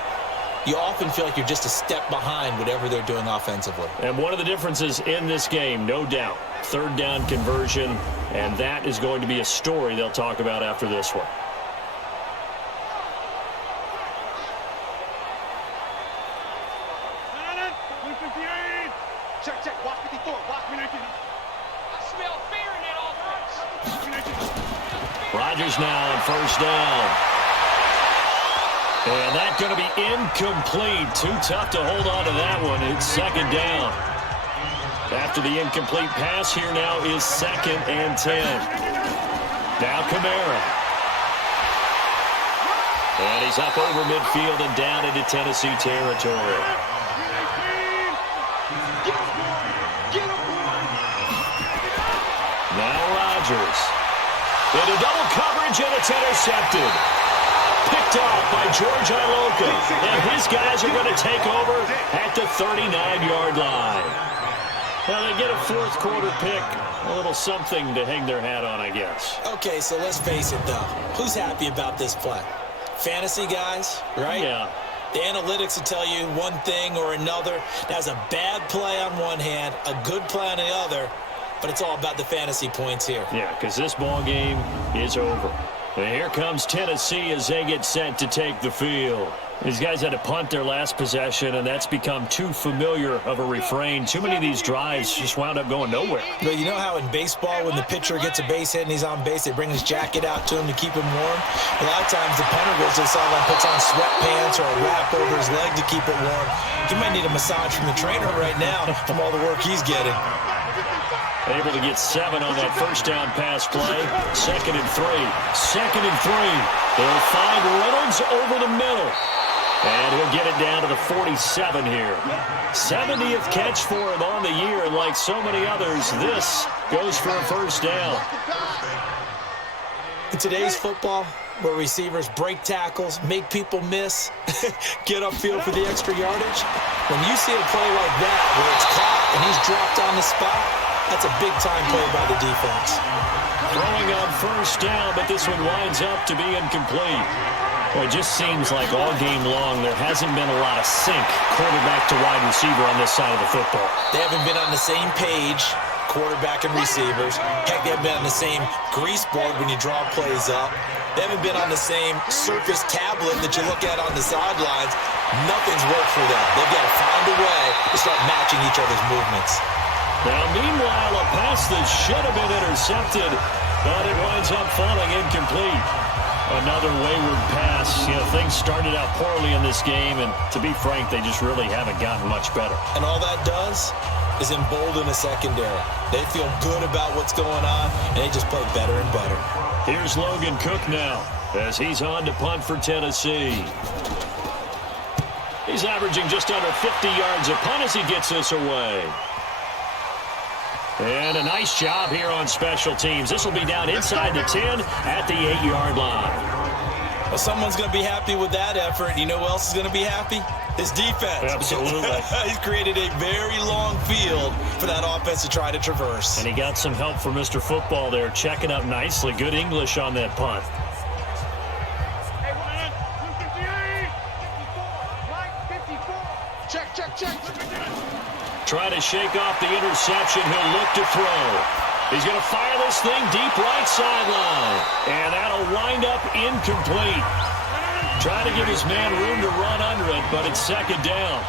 you often feel like you're just a step behind whatever they're doing offensively. And one of the differences in this game, no doubt, 3rd down conversion, and that is going to be a story they'll talk about after this one. Check, watch 54, watch 54. I smell fear in that offense. Rodgers now on 1st down. And that's going to be incomplete. Too tough to hold on to that one. It's 2nd down. After the incomplete pass, here now is 2nd and 10. Now Kamara. And he's up over midfield and down into Tennessee territory. Now Rodgers. Into double coverage, and it's intercepted. Picked off by George Iloka. And his guys are going to take over at the 39-yard line. Now they get a 4th quarter pick. A little something to hang their hat on, I guess. Okay, so let's face it, though. Who's happy about this play? Fantasy guys, right? Yeah. The analytics will tell you one thing or another. That's a bad play on one hand, a good play on the other, but it's all about the fantasy points here. Yeah, because this ball game is over. And here comes Tennessee as they get set to take the field. These guys had to punt their last possession, and that's become too familiar of a refrain. Too many of these drives just wound up going nowhere. But you know how in baseball, when the pitcher gets a base hit and he's on base, they bring his jacket out to him to keep him warm? A lot of times the punter goes to the sideline, puts on sweatpants or a wrap over his leg to keep it warm. He might need a massage from the trainer right now from all the work he's getting. Able to get 7 on that 1st down pass play. 2nd and 3. 2nd and 3. They'll find Reynolds over the middle. And he'll get it down to the 47 here. 70th catch for him on the year. And like so many others, this goes for a 1st down. In today's football, where receivers break tackles, make people miss, get upfield for the extra yardage, when you see a play like that where it's caught and he's dropped on the spot, that's a big-time play by the defense. Throwing on 1st down, but this one winds up to be incomplete. Well, it just seems like all game long there hasn't been a lot of sync quarterback to wide receiver on this side of the football. They haven't been on the same page, quarterback and receivers. Heck, they haven't been on the same grease board when you draw plays up. They haven't been on the same surface tablet that you look at on the sidelines. Nothing's worked for them. They've got to find a way to start matching each other's movements. Now, meanwhile, a pass that should have been intercepted, but it winds up falling incomplete. Another wayward pass. You know, things started out poorly in this game, and to be frank, they just really haven't gotten much better. And all that does is embolden a secondary. They feel good about what's going on, and they just play better and better. Here's Logan Cook now as he's on to punt for Tennessee. He's averaging just under 50 yards a punt as he gets this away. And a nice job here on special teams. This will be down inside the 10 at the 8-yard line. Well, someone's going to be happy with that effort. You know who else is going to be happy? His defense. Absolutely. He's created a very long field for that offense to try to traverse. And he got some help from Mr. Football there, checking up nicely. Good English on that punt. Check. Try to shake off the interception. He'll look to throw. He's going to fire this thing deep right sideline. And that'll wind up incomplete. Trying to give his man room to run under it, but it's second down.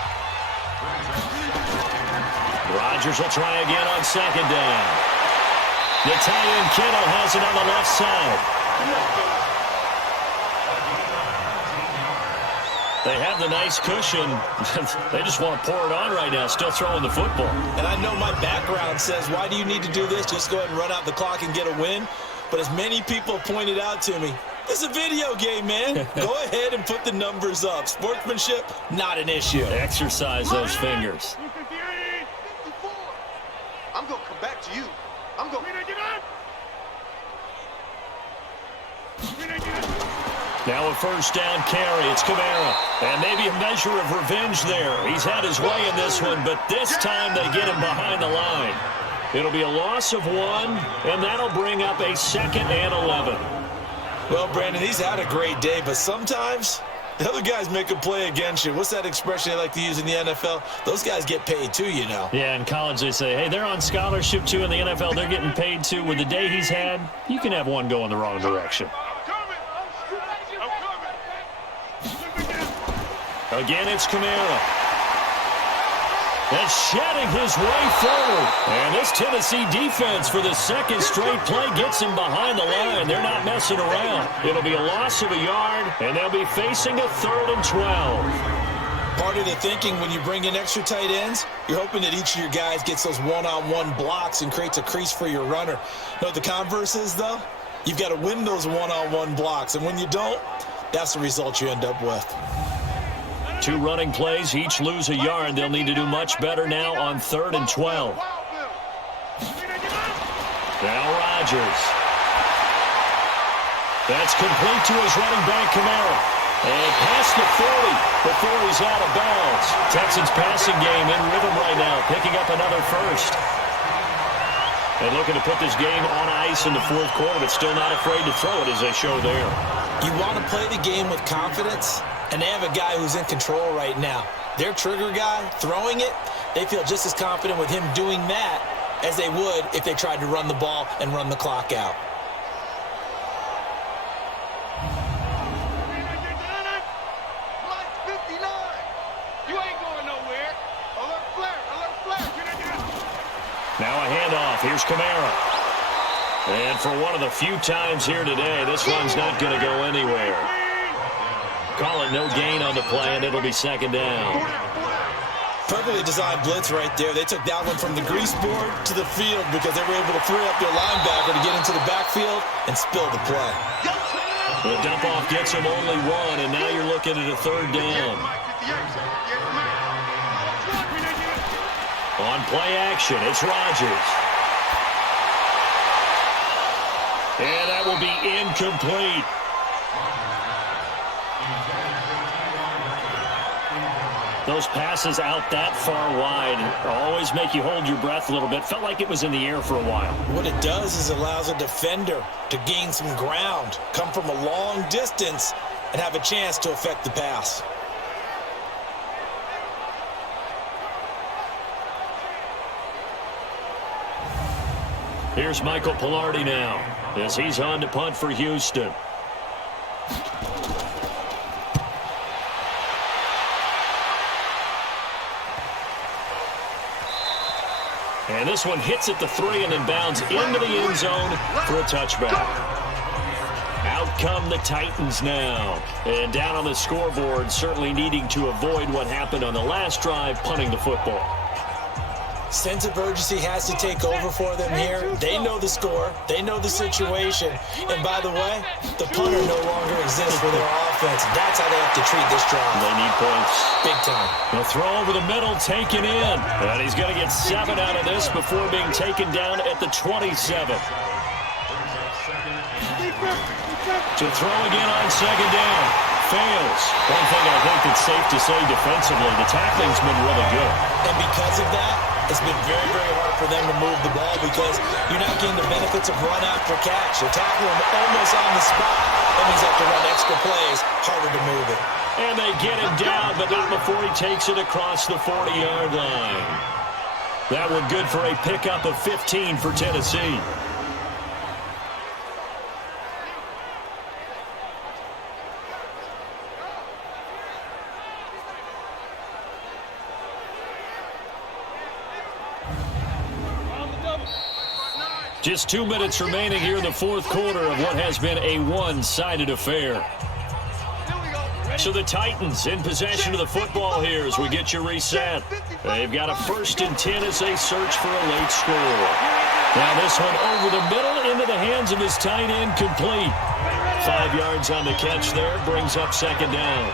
Rodgers will try again on second down. The tight end Kittle has it on the left side. They have the nice cushion. They just want to pour it on right now, still throwing the football. And I know my background says, why do you need to do this? Just go ahead and run out the clock and get a win. But as many people pointed out to me, it's a video game, man. Go ahead and put the numbers up. Sportsmanship, not an issue. Exercise those fingers. I'm going to come back to you. I'm going to get up. Now a first down carry. It's Kamara. And maybe a measure of revenge there. He's had his way in this one, but this time they get him behind the line. It'll be a loss of 1, and that'll bring up a 2nd and 11. Well, Brandon, he's had a great day, but sometimes the other guys make a play against you. What's that expression they like to use in the NFL? Those guys get paid too, you know. Yeah, in college they say, hey, they're on scholarship too. In the NFL, they're getting paid too. With the day he's had, you can have one go in the wrong direction. Again, it's Kamara. And shedding his way forward. And this Tennessee defense for the second straight play gets him behind the line. They're not messing around. It'll be a loss of a yard, and they'll be facing a 3rd and 12. Part of the thinking when you bring in extra tight ends, you're hoping that each of your guys gets those one-on-one blocks and creates a crease for your runner. You know what the converse is, though? You've got to win those one-on-one blocks, and when you don't, that's the result you end up with. 2 running plays, each lose a yard. They'll need to do much better now on 3rd and 12. Now Rodgers. That's complete to his running back, Kamara. And past the 40 before he's out of bounds. Texans passing game in rhythm right now, picking up another first. And looking to put this game on ice in the 4th quarter, but still not afraid to throw it as they show there. You want to play the game with confidence? And they have a guy who's in control right now. Their trigger guy, throwing it, they feel just as confident with him doing that as they would if they tried to run the ball and run the clock out. Now a handoff. Here's Kamara. And for one of the few times here today, this one's not going to go anywhere. Call it no gain on the play, and it'll be 2nd down. Perfectly designed blitz right there. They took that one from the grease board to the field because they were able to free up their linebacker to get into the backfield and spill the play. The dump-off gets him only 1, and now you're looking at a 3rd down. On play action, it's Rodgers. And that will be incomplete. Those passes out that far wide always make you hold your breath a little bit. Felt like it was in the air for a while. What it does is allows a defender to gain some ground, come from a long distance, and have a chance to affect the pass. Here's Michael Pilardi now as he's on to punt for Houston. And this one hits at the 3 and then bounds into the end zone for a touchback. Out come the Titans now. And down on the scoreboard, certainly needing to avoid what happened on the last drive, punting the football. Sense of urgency has to take over for them here. They know the score. They know the situation. And by the way, the punter no longer exists for their offense. offense. That's how they have to treat this drive. They need points. Big time. The throw over the middle, taken in. And he's going to get 7 out of this before being taken down at the 27. To throw again on second down. Fails. One thing I think that's safe to say defensively, the tackling's been really good. And because of that, it's been very, very hard for them to move the ball because you're not getting the benefits of run after catch. They're tackling him almost on the spot. That means they have to run extra plays, harder to move it. And they get him down, but not before he takes it across the 40-yard line. That one good for a pickup of 15 for Tennessee. Just 2 minutes remaining here in the fourth quarter of what has been a one-sided affair. So the Titans in possession of the football here as we get you reset. They've got a 1st and 10 as they search for a late score. Now this one over the middle into the hands of his tight end, complete. 5 yards on the catch there, brings up second down.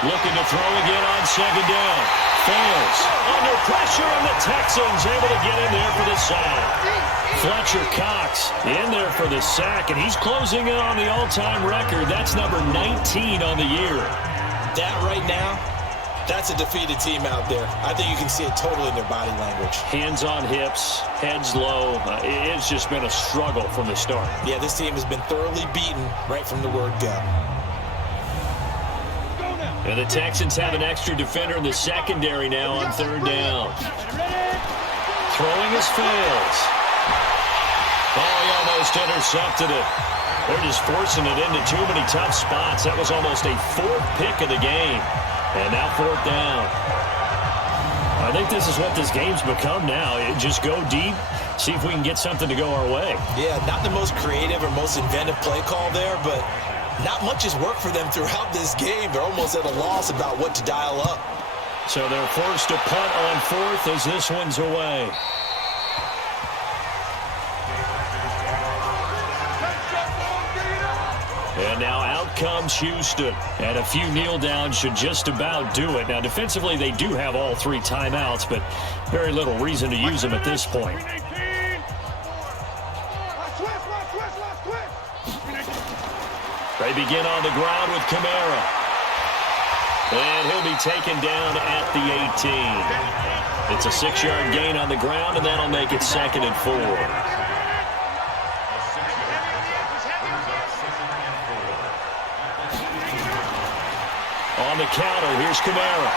Looking to throw again on second down. Fails. Under pressure, and the Texans able to get in there for the sack. Fletcher Cox in there for the sack, and he's closing in on the all-time record. That's number 19 on the year. That right now, that's a defeated team out there. I think you can see it totally in their body language. Hands on hips, heads low. It's just been a struggle from the start. Yeah, this team has been thoroughly beaten right from the word go. And the Texans have an extra defender in the secondary now on third down. Throwing his fails. Oh, he almost intercepted it. They're just forcing it into too many tough spots. That was almost a 4th pick of the game. And now 4th down. I think this is what this game's become now. Just go deep, see if we can get something to go our way. Yeah, not the most creative or most inventive play call there, but not much has worked for them throughout this game. They're almost at a loss about what to dial up. So they're forced to punt on 4th as this one's away. And now out comes Houston. And a few kneel downs should just about do it. Now defensively they do have all 3 timeouts, but very little reason to use them at this point. They begin on the ground with Kamara. And he'll be taken down at the 18. It's a 6-yard gain on the ground, and that'll make it 2nd and 4. On the counter, here's Kamara.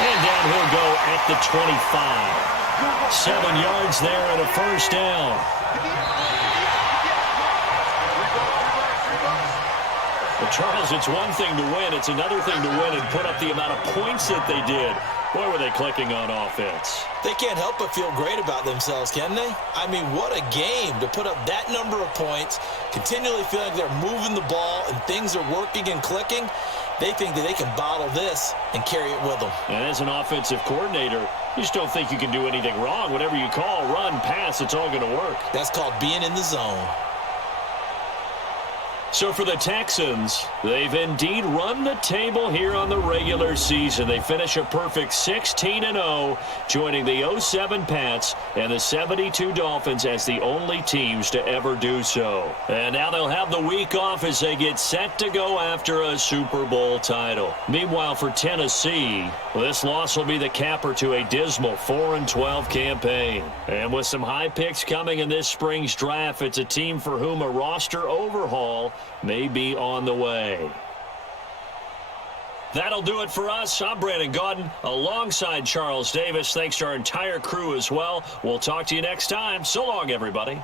And down he'll go at the 25. 7 yards there and a 1st down. Well, Charles, it's one thing to win. It's another thing to win and put up the amount of points that they did. Boy, were they clicking on offense. They can't help but feel great about themselves, can they? I mean, what a game to put up that number of points, continually feel like they're moving the ball and things are working and clicking. They think that they can bottle this and carry it with them. And as an offensive coordinator, you just don't think you can do anything wrong. Whatever you call, run, pass, it's all going to work. That's called being in the zone. So for the Texans, they've indeed run the table here on the regular season. They finish a perfect 16-0, joining the 07 Pats and the 72 Dolphins as the only teams to ever do so. And now they'll have the week off as they get set to go after a Super Bowl title. Meanwhile, for Tennessee, this loss will be the capper to a dismal 4-12 campaign. And with some high picks coming in this spring's draft, it's a team for whom a roster overhaul may be on the way. That'll do it for us. I'm Brandon Gaudin alongside Charles Davis. Thanks to our entire crew as well. We'll talk to you next time. So long, everybody.